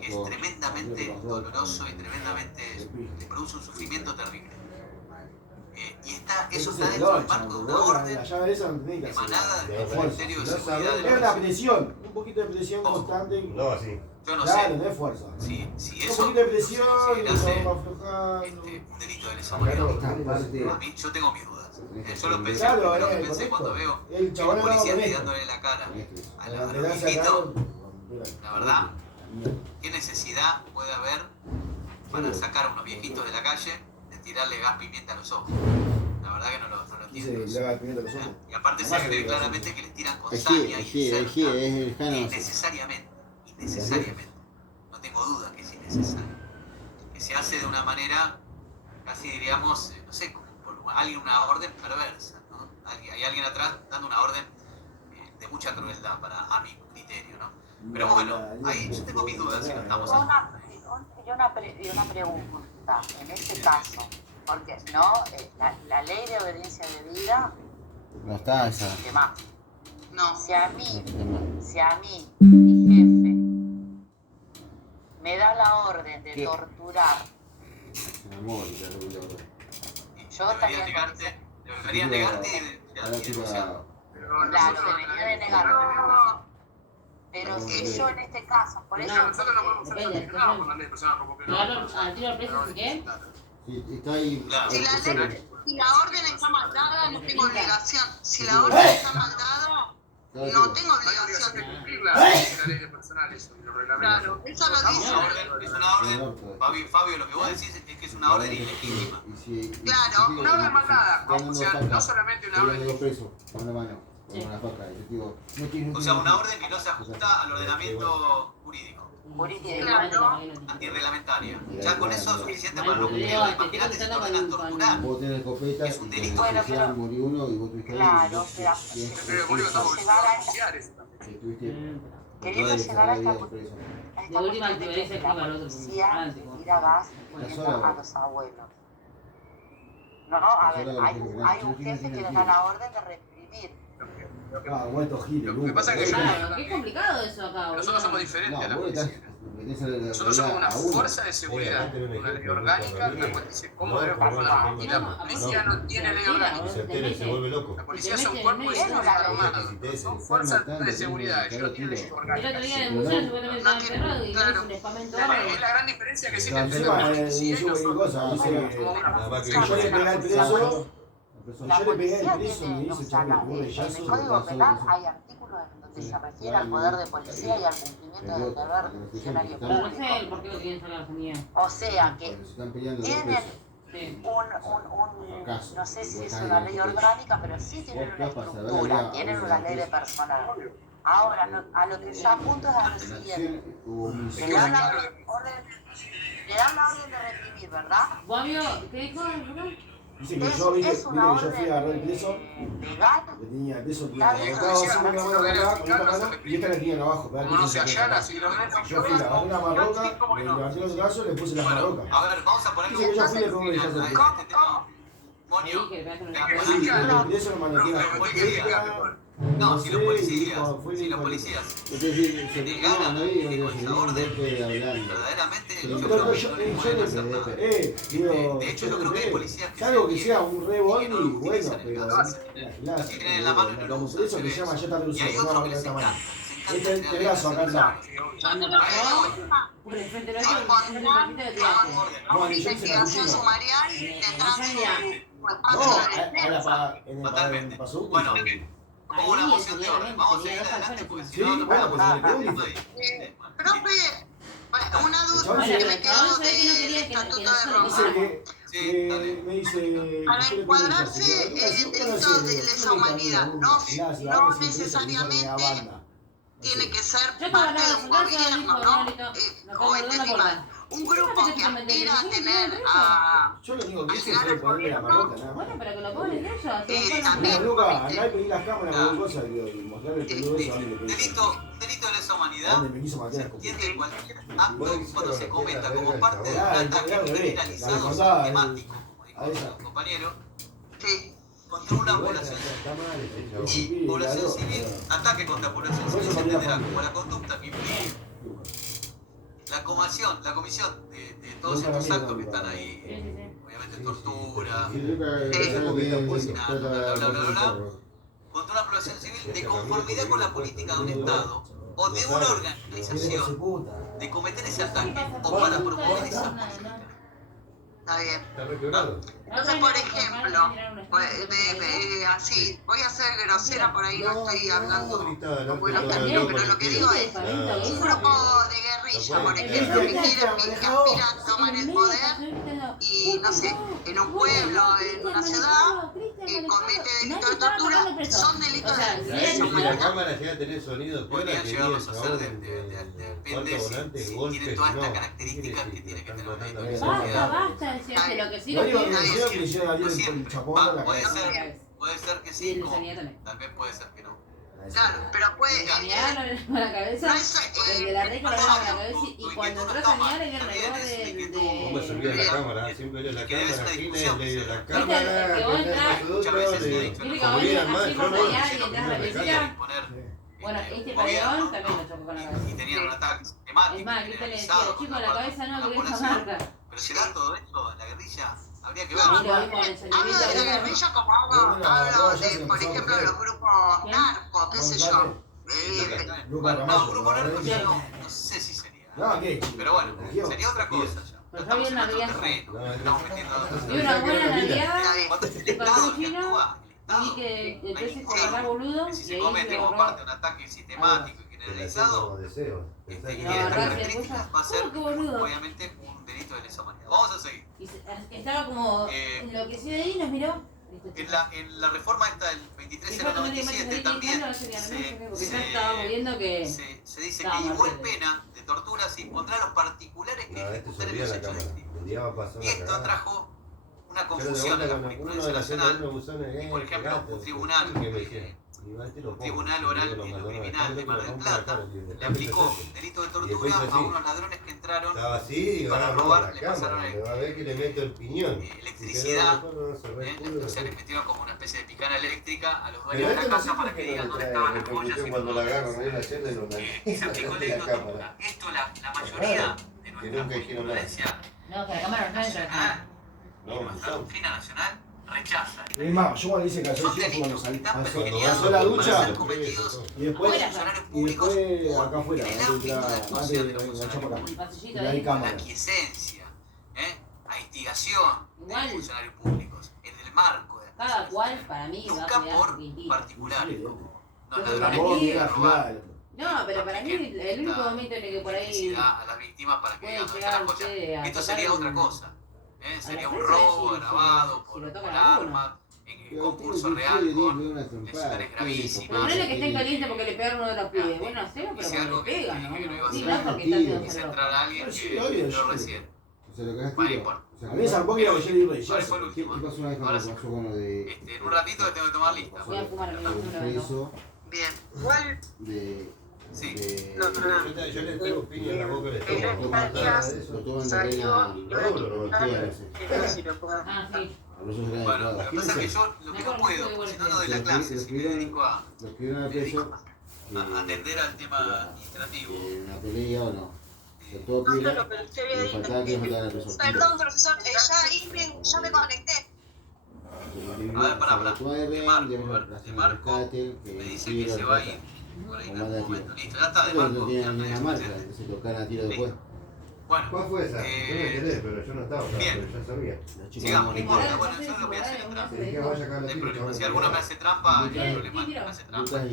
que es tremendamente doloroso y tremendamente le produce un sufrimiento terrible. Y eso está dentro del marco de una orden emanada del Ministerio de Seguridad. Es una presión, un poquito de presión constante. No, así. Yo no claro, sé no es fuerza. si eso un poquito de presión, un delito de lesa humanidad. A mí, yo tengo mis dudas. Yo lo pensé, cuando veo a un policía tirándole la cara a los viejitos. La verdad, ¿qué necesidad puede haber para sacar a unos viejitos de la calle de tirarle gas pimienta a los ojos? La verdad que no lo entiendo. Y aparte se ve claramente que les tiran con saña y innecesariamente. No tengo duda que es innecesario. Que se hace de una manera, casi diríamos, no sé, como por una orden perversa, ¿no? Hay alguien atrás dando una orden de mucha crueldad a mi criterio, ¿no? Pero bueno, ahí yo tengo mis dudas si no estamos Y una pregunta, en este caso, porque no, la ley de obediencia debida no está esa. No. Si a mí, mi jefe, me da la orden de torturar, yo estaría deberían negarte y denunciar. Claro, debería de negarme. Pero si yo en este caso, por eso... Nosotros no podemos ser sancionados por la ley, personas como que no. ¿Al tiro al precio qué? Está ahí. Si la orden está mandada, no tengo obligación. Si la orden está mandada, no tengo obligación de cumplirla. La ley de personal, eso, y los reglamentos. Claro, eso lo dice. Es una orden, Fabio, lo que vos decís es que es una orden ilegítima. Claro, una orden mandada, o sea, no solamente una orden. con una faca. Yo digo, no tiene O sea, una orden que no se ajusta al ordenamiento jurídico. Antirreglamentaria. Ya con eso es suficiente para no cumplir. Imagínate si te ordenan torturar. Vos tenés escopeta, es un delito. Murió uno y vos tuviste Claro, o sea, queriendo llegar a esta De última actividad se escriba al otro. policía tira gas poniendo a los abuelos. No, a ver, hay un jefe que les da la orden de reprimir. Lo que pasa es que es complicado eso acá. nosotros somos diferentes a la policía. Nosotros somos una fuerza de seguridad, una ley orgánica que dice cómo debe funcionar. Y la policía no tiene ley orgánica. Se vuelve loco. La policía son cuerpos de seguridad armados. Son fuerzas de seguridad. Ellos no tienen ley orgánica. El otro día en el museo supuestamente estaba encerrado y hizo un espamento. Es la gran diferencia que existe entre la policía y nosotros. Yo le pegué al preso. La policía tiene, o sea, en el Código Penal hay artículos en donde se refiere al poder de policía y al cumplimiento del deber funcionario Pero no sé público. por qué lo quieren sacar genial. O sea que tienen no sé si es una ley orgánica, pero sí tienen una estructura, tienen una ley de personal. Ahora, a lo que yo apunto es a lo siguiente. Le dan la orden de reprimir, ¿verdad? ¿Vos, amigo, qué dijo? Dice que yo, viste que yo fui a agarrar el preso, que tenía el preso que colocado así con una mano acá, con otra mano, y esta la tenía abajo. No se allana, si lo Yo fui, agarré una marroca, le levanté los brazos, le puse la marroca. A ver, vamos a ponerlo. Dice que yo fui y le pongo el rechazo al preso. Monio. Sí, el preso lo mandó a tirar. No, si los policías, se ganan esa orden, verdaderamente, yo creo de hecho yo creo que hay policías que salvo que sea un re bondi, bueno, pero tienen en la mano eso que se llama ya está y reducido, hay no otro va que les esta mano. encanta. Este brazo acá está. Cuando pasó, por el frente de Una investigación sumarial tendrán Totalmente. Bueno, pongo una moción de orden. Vamos a seguir adelante porque si no, no bueno, podemos profe, una duda que me quedó del Estatuto de Roma. Me dice, Para encuadrarse el delito de lesa humanidad, no necesariamente tiene que ser parte de un gobierno, ¿no? O entendí mal. Un grupo que aspira a tener a yo lo único que hice fue ponerle la marrota, nada más. Bueno, pero que lo pongan ellos. Mira, Luca, andá y pedí las cámaras con cosas y mostrarle el peludo eso a mí. delito de lesa humanidad se entiende cualquier acto cuando se cometa como parte de un ataque generalizado sistemático, como dijo el compañero, contra una población civil. Población civil, ataque contra población civil se entenderá como la conducta que implica la comisión de todos estos actos que están ahí, obviamente tortura, asesinato, bla, contra una población civil de conformidad con la política de un Estado o de una organización de cometer ese ataque o para promover esa política. Está bien. Entonces, por ejemplo, así, voy a ser grosera por ahí, no estoy hablando como el otro, pero lo que digo es, un grupo de guerrilla, por ejemplo, que aspira a tomar el poder y, no sé, en un pueblo, en una ciudad, comete delitos de tortura, son delitos de lesa La humanidad. cámara llega a tener sonido. Podrían llegarlos a hacer depende si tienen todas estas características que tiene que tener una Basta, decía que lo que sí lo puede ser que sí, como también puede ser que no. Claro, pero puede. Con la cabeza, el de la regla le daba la cabeza y cuando entró a sanear le dieron el de. ¿Cómo se olvida la cámara? Siempre era la cámara, Gines, le dio la cámara. Que vos entrás, viste que vos así por sanear y entras a la piscina. Bueno, este pabellón también lo chocó con la cabeza. Y tenían un ataque sistemático. Es más, Cristian le decía, chicos, la cabeza no, que deja marca. Pero si da todo esto en la guerrilla, habría que ver. Hablo de la guerrilla como hablo de, por ejemplo, los grupos narcos, qué sé yo. No, grupo narco ya no sé si sería. Pero bueno, sería otra cosa ya. Pero yo vi una guía. Estamos metiendo. Vi una buena Navidad Cuando el de Estado Patrocino y vi que el precio se agarra boludo. si se comete como parte de un ataque sistemático y generalizado, y estas características va a ser obviamente un delito de lesa humanidad. Vamos a seguir. Estaba como enloquecido ahí y nos miró. En la reforma esta del 23.097 también se dice que igual pena de tortura se impondrá a los particulares que ejecuten los hechos delictivos. Y esto trajo una confusión en la jurisprudencia nacional. Y por ejemplo, un tribunal oral en lo criminal de Mar del Plata le aplicó delito de tortura a unos ladrones que entraron y para robar le pasaron electricidad, o sea, le metieron como una especie de picana eléctrica a los dueños de la casa para que digan dónde estaban las joyas y se aplicó el delito de tortura. Esto la mayoría de nuestra jurisprudencia y nuestra doctrina nacional rechaza. Es más, yo cuando hice calzoncillo cuando salí, pasó la ducha y después acá afuera, antes de enganchar por acá. Y hay cámara. La quiesencia, a instigación de los funcionarios públicos, en el marco de cada cual para mí va a nunca quedar por particulares, como no no, pero para mí el único momento en el que por ahí a las víctimas para que digan dónde está la joya, esto sería otra cosa. Sería un robo agravado por arma, en concurso real con lesiones gravísimas. Pero no es que estén calientes porque le pegaron uno de los pibes. Bueno, hacemos, pero cuando le pegan, ¿no? Sí, no porque está haciendo se entrar a alguien que yo recién. A mí esa poquita que yo le digo de ¿Cuál fue el último? Ahora sí. En un ratito tengo que tomar lista. Voy a fumar el Bien. Igual. Sí. Yo le pego piña en la boca de Bueno, lo que pasa es que yo lo que no puedo, porque si no doy la clase, si me dedico a atender al tema administrativo. Una pelea o no. Perdón, profesor, ya me conecté. A ver, pará. De Marco me dice que se va a ir por ahí en algún momento. Listo, ya está, de Marco. Bueno, ¿cuál fue esa? Yo me enteré, pero yo no estaba, bien. pero ya sabía. Sigamos, no importa. Bueno, yo lo voy a hacer en trampa. No hay problema. Si alguno me hace trampa, no hay problema. Me hace trampa. No, yo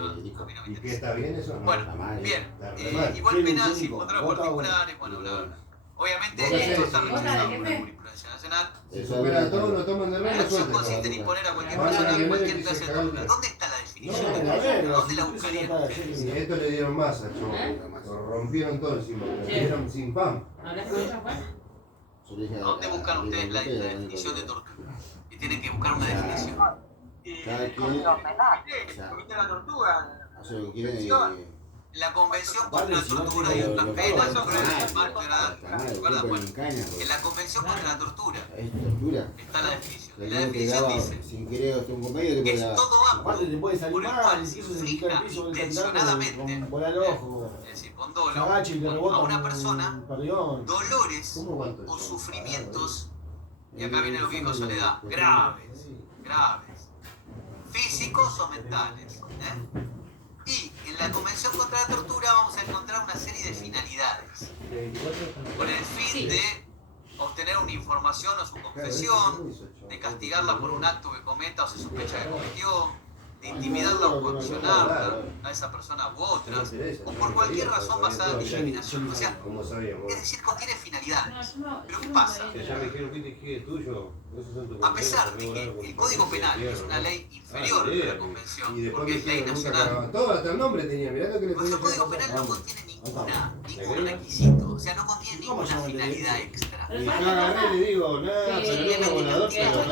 no, a mí no me interesa. ¿Y qué está bien eso? Bueno, bien. Igual pena sin contra particulares, bueno, bla, bla. Obviamente, esto está rechazado por la jurisprudencia nacional. Se supera todo, lo toman de La acción consiste en imponer a cualquier persona cualquier clase de tortura. ¿Dónde está la definición de tortura? ¿Dónde la buscarían ustedes? Y esto le dieron más a lo rompieron todo encima, lo dieron sin pan. ¿Dónde buscan ustedes la definición de tortura? Y tienen que buscar una definición. La tortuga. La Convención contra la Tortura y otras penas en el marco de la en la Convención contra la Tortura está la definición. Y la definición dice que es todo acto por el cual se inflige intencionadamente, es decir, con dolo, a una persona dolores o sufrimientos, y acá viene lo que dijo Soledad, graves, físicos o mentales. Y en la Convención contra la Tortura vamos a encontrar una serie de finalidades, con el fin de obtener una información o su confesión, de castigarla por un acto que cometa o se sospecha que cometió, de intimidarla o coaccionarla a esa persona u otras, o por cualquier razón basada en discriminación. O sea, es decir, contiene finalidades. Pero ¿qué pasa? A pesar de que el Código Penal es una ley inferior a la Convención, porque es ley nacional, todo hasta el nombre tenía, mirá lo que le nuestro Código Penal no contiene ningún requisito, o sea, no contiene ninguna finalidad extra. Y yo agarré y le digo, nada, pero no volador, pero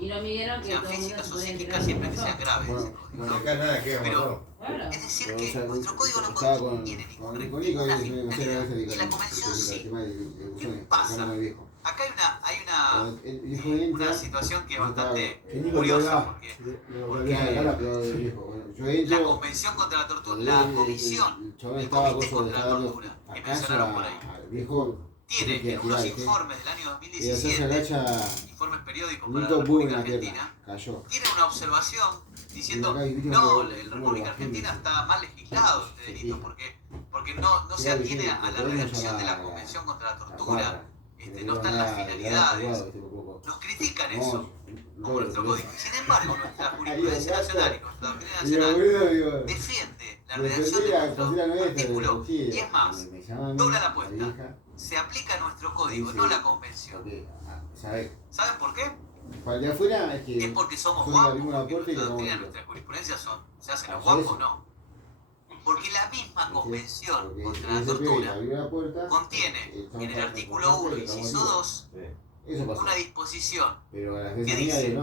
y no midieron que sean físicas o psíquicas siempre que sean graves. No, acá nada queda pero es decir que nuestro código no contiene ninguna finalidad. Y la Convención sí. ¿Qué pasa? Acá hay una situación que es bastante curiosa, porque la Convención contra la Tortura, la Comisión, el Comité contra la Tortura, que mencionaron por ahí, tiene en unos informes del año 2017, informes periódicos para la República Argentina, tiene una observación diciendo, no, la República Argentina está mal legislado este delito, porque no se atiene a la redacción de la Convención contra la Tortura, no están las finalidades. Nos critican eso, como nuestro código. Sin embargo, nuestra jurisprudencia nacional y nuestra doctrina nacional defiende la redacción de nuestro artículo. Y es más, dobla la apuesta. Se aplica nuestro código, no la convención. ¿Saben por qué? Para de afuera es porque somos guapos, porque nuestra doctrina y nuestra jurisprudencia se hacen los guapos, no. Porque la misma convención contra la tortura contiene en el artículo 1, inciso 2, una disposición que dice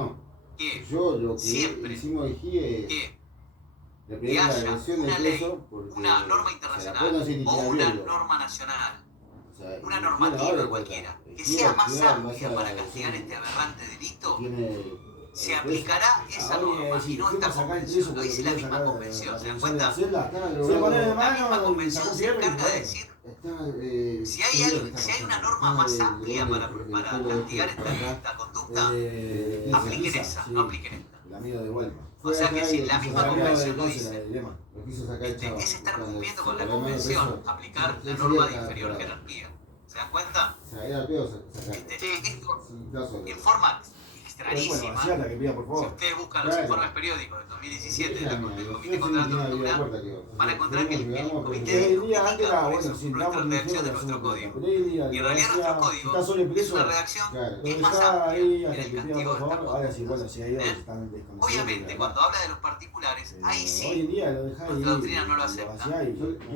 que siempre que haya una ley, una norma internacional o una norma nacional, una normativa cualquiera, que sea más amplia para castigar este aberrante delito, se aplicará esa norma y no esta convención. Lo dice la misma convención, ¿se dan cuenta? La misma convención se encarga de decir si hay una norma más amplia para castigar esta conducta, apliquen esa, no apliquen esta. O sea que si la misma convención lo dice, es estar cumpliendo con la convención, aplicar la norma de inferior jerarquía. ¿Se dan cuenta? Esto en forma extrañísima. Si ustedes buscan los informes periódicos del 2017 del Comité contra la Tortura, van a encontrar que el comité critica por eso, nuestra redacción de nuestro código. Y en realidad nuestro código es una redacción que es más amplia en el castigo de esta conducta. Obviamente, cuando habla de los particulares, ahí sí nuestra doctrina no lo acepta.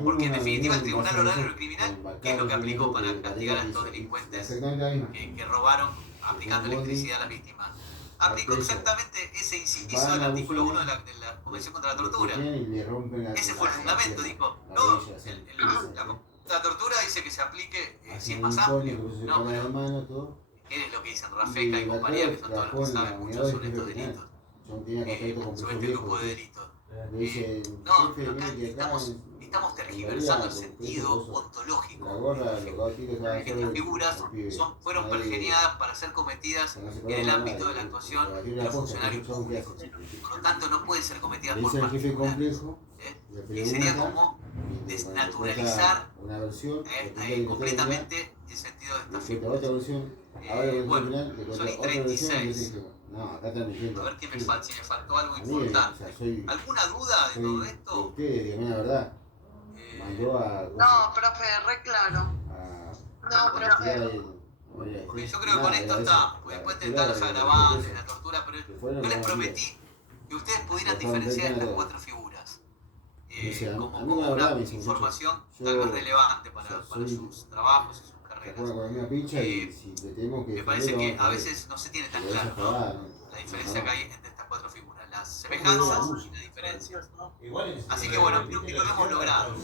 Porque en definitiva el Tribunal Oral Criminal, ¿qué es lo que aplicó para castigar a estos delincuentes que robaron aplicando electricidad a las víctimas? Aplicó exactamente ese inciso del artículo 1 de la Convención contra la Tortura. Ese fue el fundamento, dijo, no, la tortura dice que se aplique si es más amplio. No, pero ¿qué es lo que dicen Rafeca y compañía, que son todos los que saben mucho sobre estos delitos? Sobre este grupo de delitos. No, pero acá estamos tergiversando el sentido ontológico. Estas figuras fueron pergeñadas para ser cometidas en el ámbito de la actuación de los funcionarios públicos. Por lo tanto, no pueden ser cometidas por particulares. Sería como desnaturalizar completamente el sentido de estas figuras. Bueno, son y 36. A ver qué me falta, si me faltó algo importante. ¿Alguna duda de todo esto? No, profe, re claro. No, profe. Porque yo creo que con esto está. Porque después tendrán los agravantes, la tortura, pero yo les prometí que ustedes pudieran diferenciar estas cuatro figuras como una información tal vez relevante para sus trabajos y sus carreras. Me parece que a veces no se tiene tan claro, ¿no? La diferencia que hay entre estas cuatro figuras, las semejanzas y las diferencias. Así que bueno, creo que lo hemos logrado.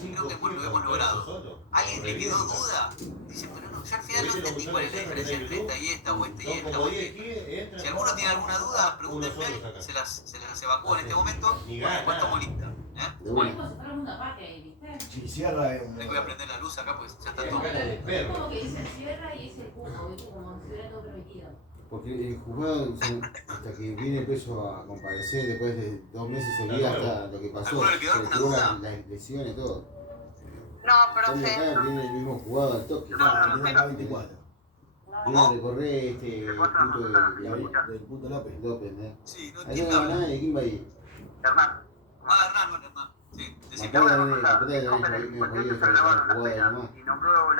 ¿Alguien le quedó duda? Dice, pero no, yo al final no entendí cuál es la diferencia entre esta y esta, o esta y esta, o esta. Si alguno tiene alguna duda, pregúntenme, se las evacúo en este momento, después estamos listas. Si cierra voy a prender la luz acá, pues ya está todo. Es como que dice cierra y es el cupo, ¿viste? Como si hubiera todo permitido. Porque el juzgado, hasta que viene preso a comparecer, después de 2 meses seguidos hasta lo que pasó, ¿alguno le quedó alguna duda? Las lesiones y todo. No, profe. Acá viene el mismo juzgado al toque. No, tiene acá 24. Viene a recorrer el punto del punto López, ¿eh? Sí, no ahí entiendo. no va nadie, ¿quién va ahí? Hernán. Hernán. Sí, Acá la y nombró la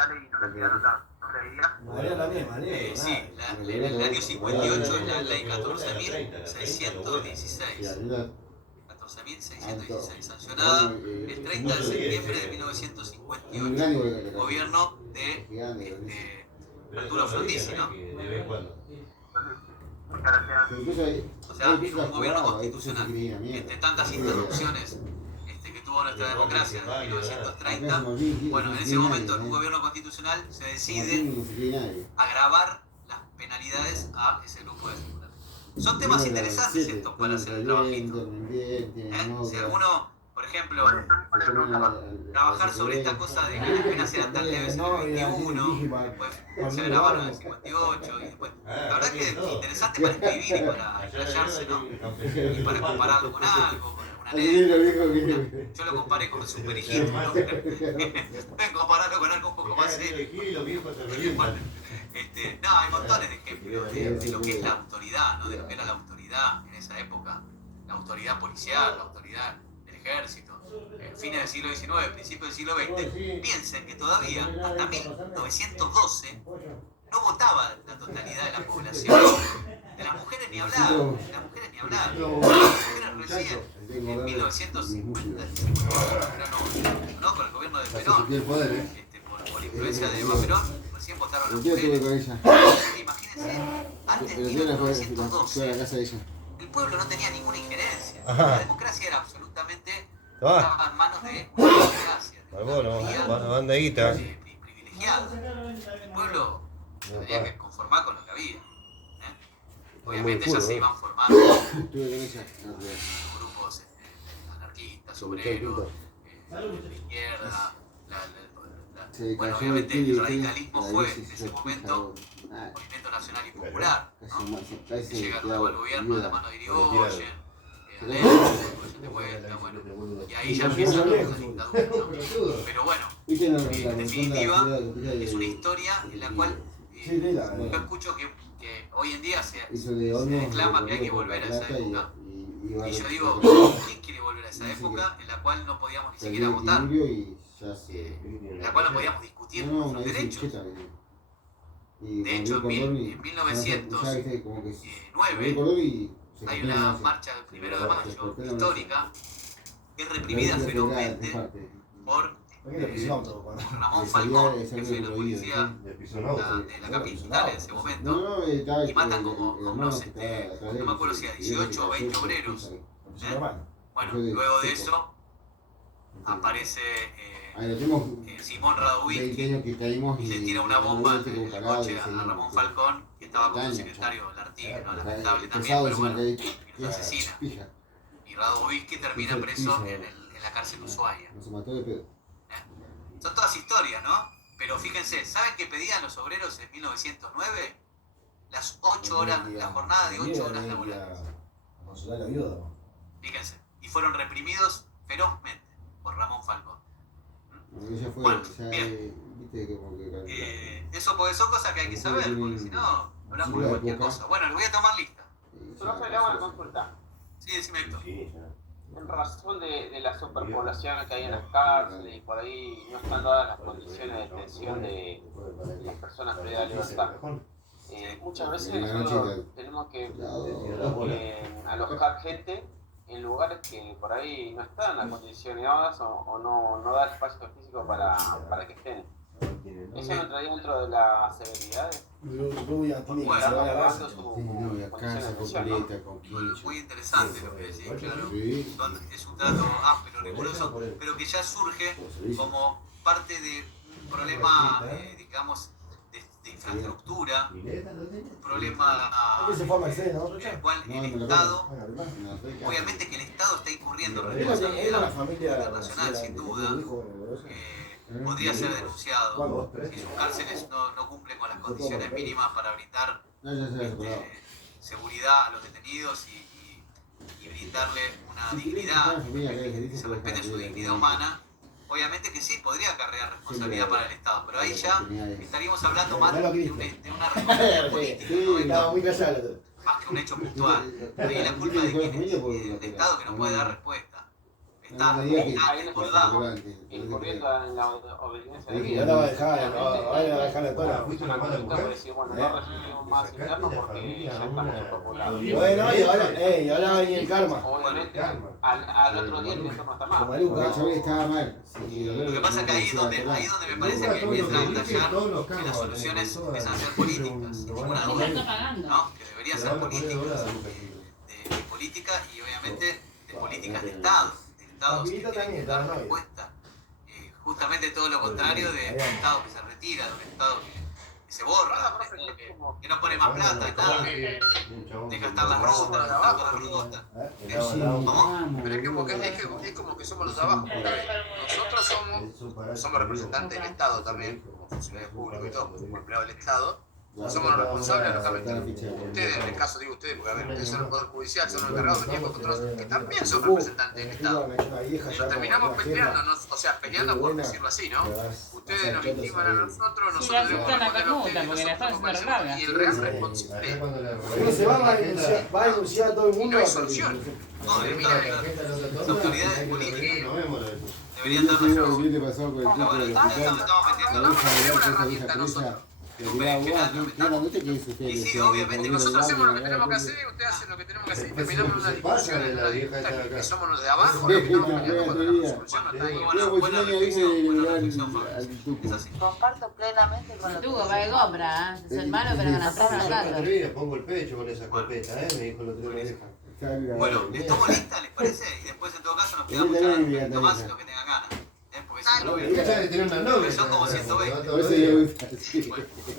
ley, no la quería anotar. ¿No la diría? María también, María. Sí, el año 58 es la ley 14.616. 14.616, sancionada el 30 de septiembre de 1958. Gobierno de Arturo Frondizi, ¿no? O sea, es un gobierno constitucional. Entre tantas interrupciones que tuvo nuestra democracia en 1930, bueno, en ese momento en un gobierno constitucional se decide agravar las penalidades a ese grupo de figuras. Son temas interesantes estos para hacer el trabajito. Si alguno, por ejemplo, trabajar sobre esta cosa de que las penas eran tan leves en el 21, después se agravaron en el 58, y después, la verdad que es interesante para escribir y para explayarse, ¿no? Y para compararlo con algo, con una anécdota. Yo lo comparé con el superhijito, ¿no? Compararlo con algo un poco más serio. No, hay montones de ejemplos de lo que es la autoridad, ¿no? De lo que era la autoridad en esa época. La autoridad policial, la autoridad del ejército. Fines del siglo XIX, principios del siglo XX. Piensen que todavía, hasta 1912, no votaba la totalidad de la población. De las mujeres ni hablar, de las mujeres ni hablar. Las mujeres recién, en 1950, no, con el gobierno de Perón, por influencia de Eva Perón, recién votaron las mujeres. Imagínense, antes de 1912, el pueblo no tenía ninguna injerencia. La democracia era absolutamente, estaba en manos de una democracia, de una monarquía privilegiada. El pueblo tenía que conformar con lo que había. Obviamente ya se iban formando grupos anarquistas, obreros, de izquierda. Bueno, obviamente el radicalismo fue en ese momento Movimiento Nacional y Popular, ¿no? Llega luego al gobierno de la mano de Irigoyen, de vuelta, bueno, y ahí ya empieza la dictadura, ¿no? Pero bueno, en definitiva, es una historia en la cual yo escucho que hoy en día se reclama que hay que volver a esa época. Y yo digo, ¿quién quiere volver a esa época en la cual no podíamos ni siquiera votar? En la cual no podíamos discutir nuestros derechos. De hecho, en 1909 hay una marcha del 1 de mayo histórica que es reprimida ferozmente por Ramón Falcón, jefe de la policía de la capital en ese momento, y matan como unos, no me acuerdo si a 18 o 20 obreros. Bueno, luego de eso aparece Simón Radovín y le tira una bomba en el coche a Ramón Falcón, que estaba como secretario del Artigue, ¿no? Lamentable también, pero bueno, y lo asesina. Y Radovín termina preso en la cárcel Ushuaia. Son todas historias, ¿no? Pero fíjense, ¿saben qué pedían los obreros en 1909? Las 8 horas, la jornada de 8 horas laborales. Fíjense, y fueron reprimidos ferozmente por Ramón Falcón. Bueno, bien. Eso porque son cosas que hay que saber, porque si no, hablamos de cualquier cosa. Bueno, le voy a tomar lista. Profe, le hago una consulta. Sí, decime, Héctor. En razón de la superpoblación que hay en las cárceles y por ahí no están dadas las condiciones de detención de las personas privadas de libertad, muchas veces nosotros tenemos que alojar gente en lugares que por ahí no están acondicionadas o no da espacio físico para que estén. ¿Eso no entraría dentro de las severidades? Muy interesante lo que decís, claro. Es un trato áspero, riguroso, pero que ya surge como parte de un problema, digamos, de infraestructura, un problema en el cual el Estado, obviamente que el Estado está incurriendo en responsabilidad internacional, sin duda. Podría ser denunciado si sus cárceles no cumplen con las condiciones mínimas para brindar seguridad a los detenidos y brindarle una dignidad, que se respete su dignidad humana. Obviamente que sí, podría acarrear responsabilidad para el Estado, pero ahí ya estaríamos hablando más de una responsabilidad política, ¿no? Más que un hecho puntual. Ahí la culpa de quién es, del Estado que no puede dar respuesta. Está desbordado. Incurriendo en la obediencia de vida. Ahora va a dejar toda. Por decir, bueno, no recibimos más internos porque ya estamos despopulados. Bueno, y ahora va a venir el karma. Obviamente, al otro día el interno está mal. Estaba mal. Lo que pasa es que ahí es donde me parece que empieza a estallar que las soluciones empiezan a ser políticas, sin ninguna duda, ¿no? Que deberían ser políticas, de política y obviamente de políticas de Estado. Estados que tienen que dar respuesta. Justamente todo lo contrario de un Estado que se retira, de un Estado que se borra, que no pone más plata, nada, deja estar las rutas, ¿Cómo? Pero es como que somos los de abajo. Nosotros somos representantes del Estado también, como funcionarios públicos y todo, como empleados del Estado, Somos los responsables, lógicamente. Ustedes, en el caso digo ustedes, porque a ver, ustedes son el Poder Judicial, son los encargados de venir con controles, que también son representantes del Estado. Pero terminamos peleándonos, o sea, peleando por decirlo así, ¿no? Ustedes nos intiman a nosotros, nosotros debemos responder a ustedes, nosotros y el real responsable. Se va a denunciar a todo el mundo. No hay solución. No, mira, las autoridades políticas deberían dar más. ¿Qué te pasó con el tipo del hospital? Y sí, obviamente, nosotros hacemos lo que tenemos que hacer, ustedes hacen lo que tenemos que hacer y terminamos en una discusión en una disputa que somos los de abajo, los que estamos peleando cuando la solución no está ahí. Comparto plenamente con lo que Tugo, va de compra, es hermano, pero con atrás no tanto. Pongo el pecho con esa escopeta, me dijo el otro día. Bueno, ¿estamos listas, les parece? Y después, en todo caso, nos quedamos charlando un poquito más en lo que tengan ganas. Porque si no, son como 120.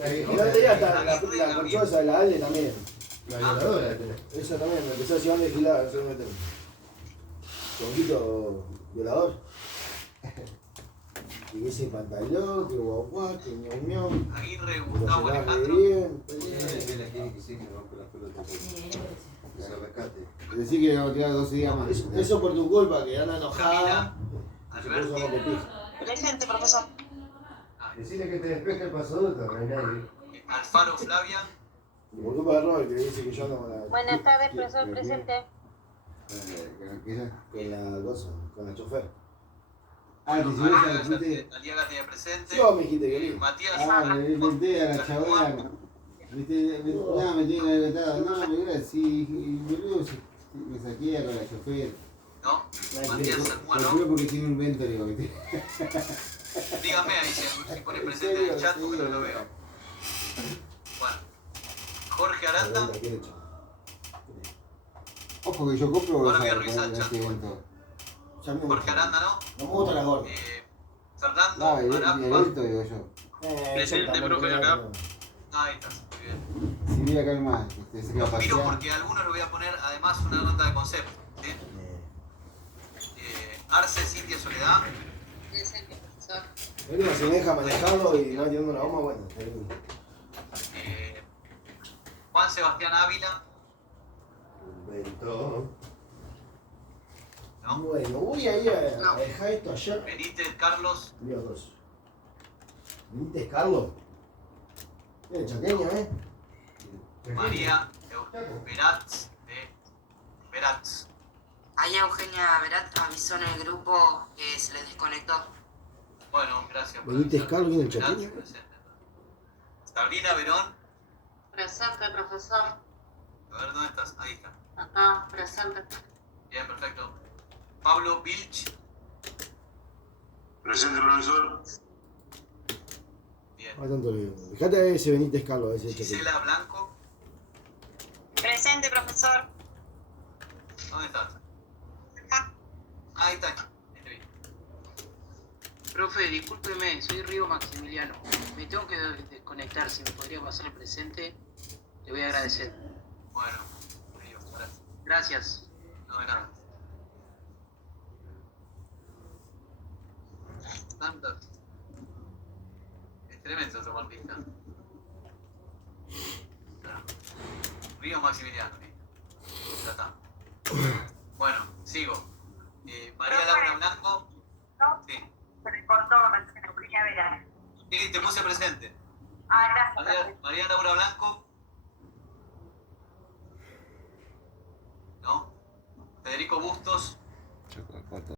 El otro día hasta la conchosa de la Ale también. La violadora. Esa también, me empezó a llevar de gilada. Conquito violador. Y ese pantalón, que guaguá, que ñau ñau. Aguirre, Gustavo, Alejandro. Decí que vamos a tirar 12 días más. Eso por tu culpa, que anda enojada. Presente, profesor. Decirle que te despeje el pasoduto, no hay nadie. Alfaro, Flavia. Por culpa de Robert, que dice que yo ando con la... Buenas tardes, profesor, presente. Con la cosa, con la chofer. Aliaga tiene presente. Sí, vos me dijiste que Matías. me inventé a la chabona. Me tiene que haber vetado. No, me digas, si boludo, me saqué con la chofer. ¿No? Matías Salmuano. Porque tiene un vento, digo. Dígame ahí si pone presente en el chat porque no lo veo. Bueno. Jorge Aranda. Ojo que yo compro. Ahora voy a revisar el chat. Jorge Aranda, ¿no? No me gusta la gorda. Fernando. No, el evento, digo yo. Presente, profe, acá. Ahí está, muy bien. Si mira acá nomás. Los miro porque a algunos les voy a poner además una nota de concepto. ¿Sí? Arce, Cintia, Soledad. Presente, profesor. Bueno, si me deja manejarlo y no tirando la goma, bueno. Juan Sebastián Ávila. Inventó. ¿No? Bueno, voy a ir a dejar esto allá. Benítez Carlos. Mira dos. Benítez Carlos. Mira, chaqueña, María Beratz de Beratz. Ahí Eugenia Berat avisó en el grupo que se les desconectó. Bueno, gracias. Benítez Carlos, ¿quién es el chaqueño? Sabrina Verón. Presente, profesor. A ver, ¿dónde estás? Ahí está. Acá, presente. Bien, perfecto. Pablo Vilch. Presente, profesor. Bien. Tanto le digo. Fíjate a ese Benítez Carlos, ese chaqueño. Gisela Blanco. Presente, profesor. ¿Dónde estás? Ahí está. Profe, discúlpeme, soy Río Maximiliano. Me tengo que desconectar, si me podría pasar el presente, le voy a agradecer. Bueno, Río, gracias. Gracias. No, de nada. Tantas. Es tremendo ese artista. Río Maximiliano. Ya está. Bueno, sigo. María Laura Blanco. Sí. Se me cortó, Eugenia Berat. Sí, te puse presente. Gracias. María Laura Blanco. ¿No? Federico Bustos.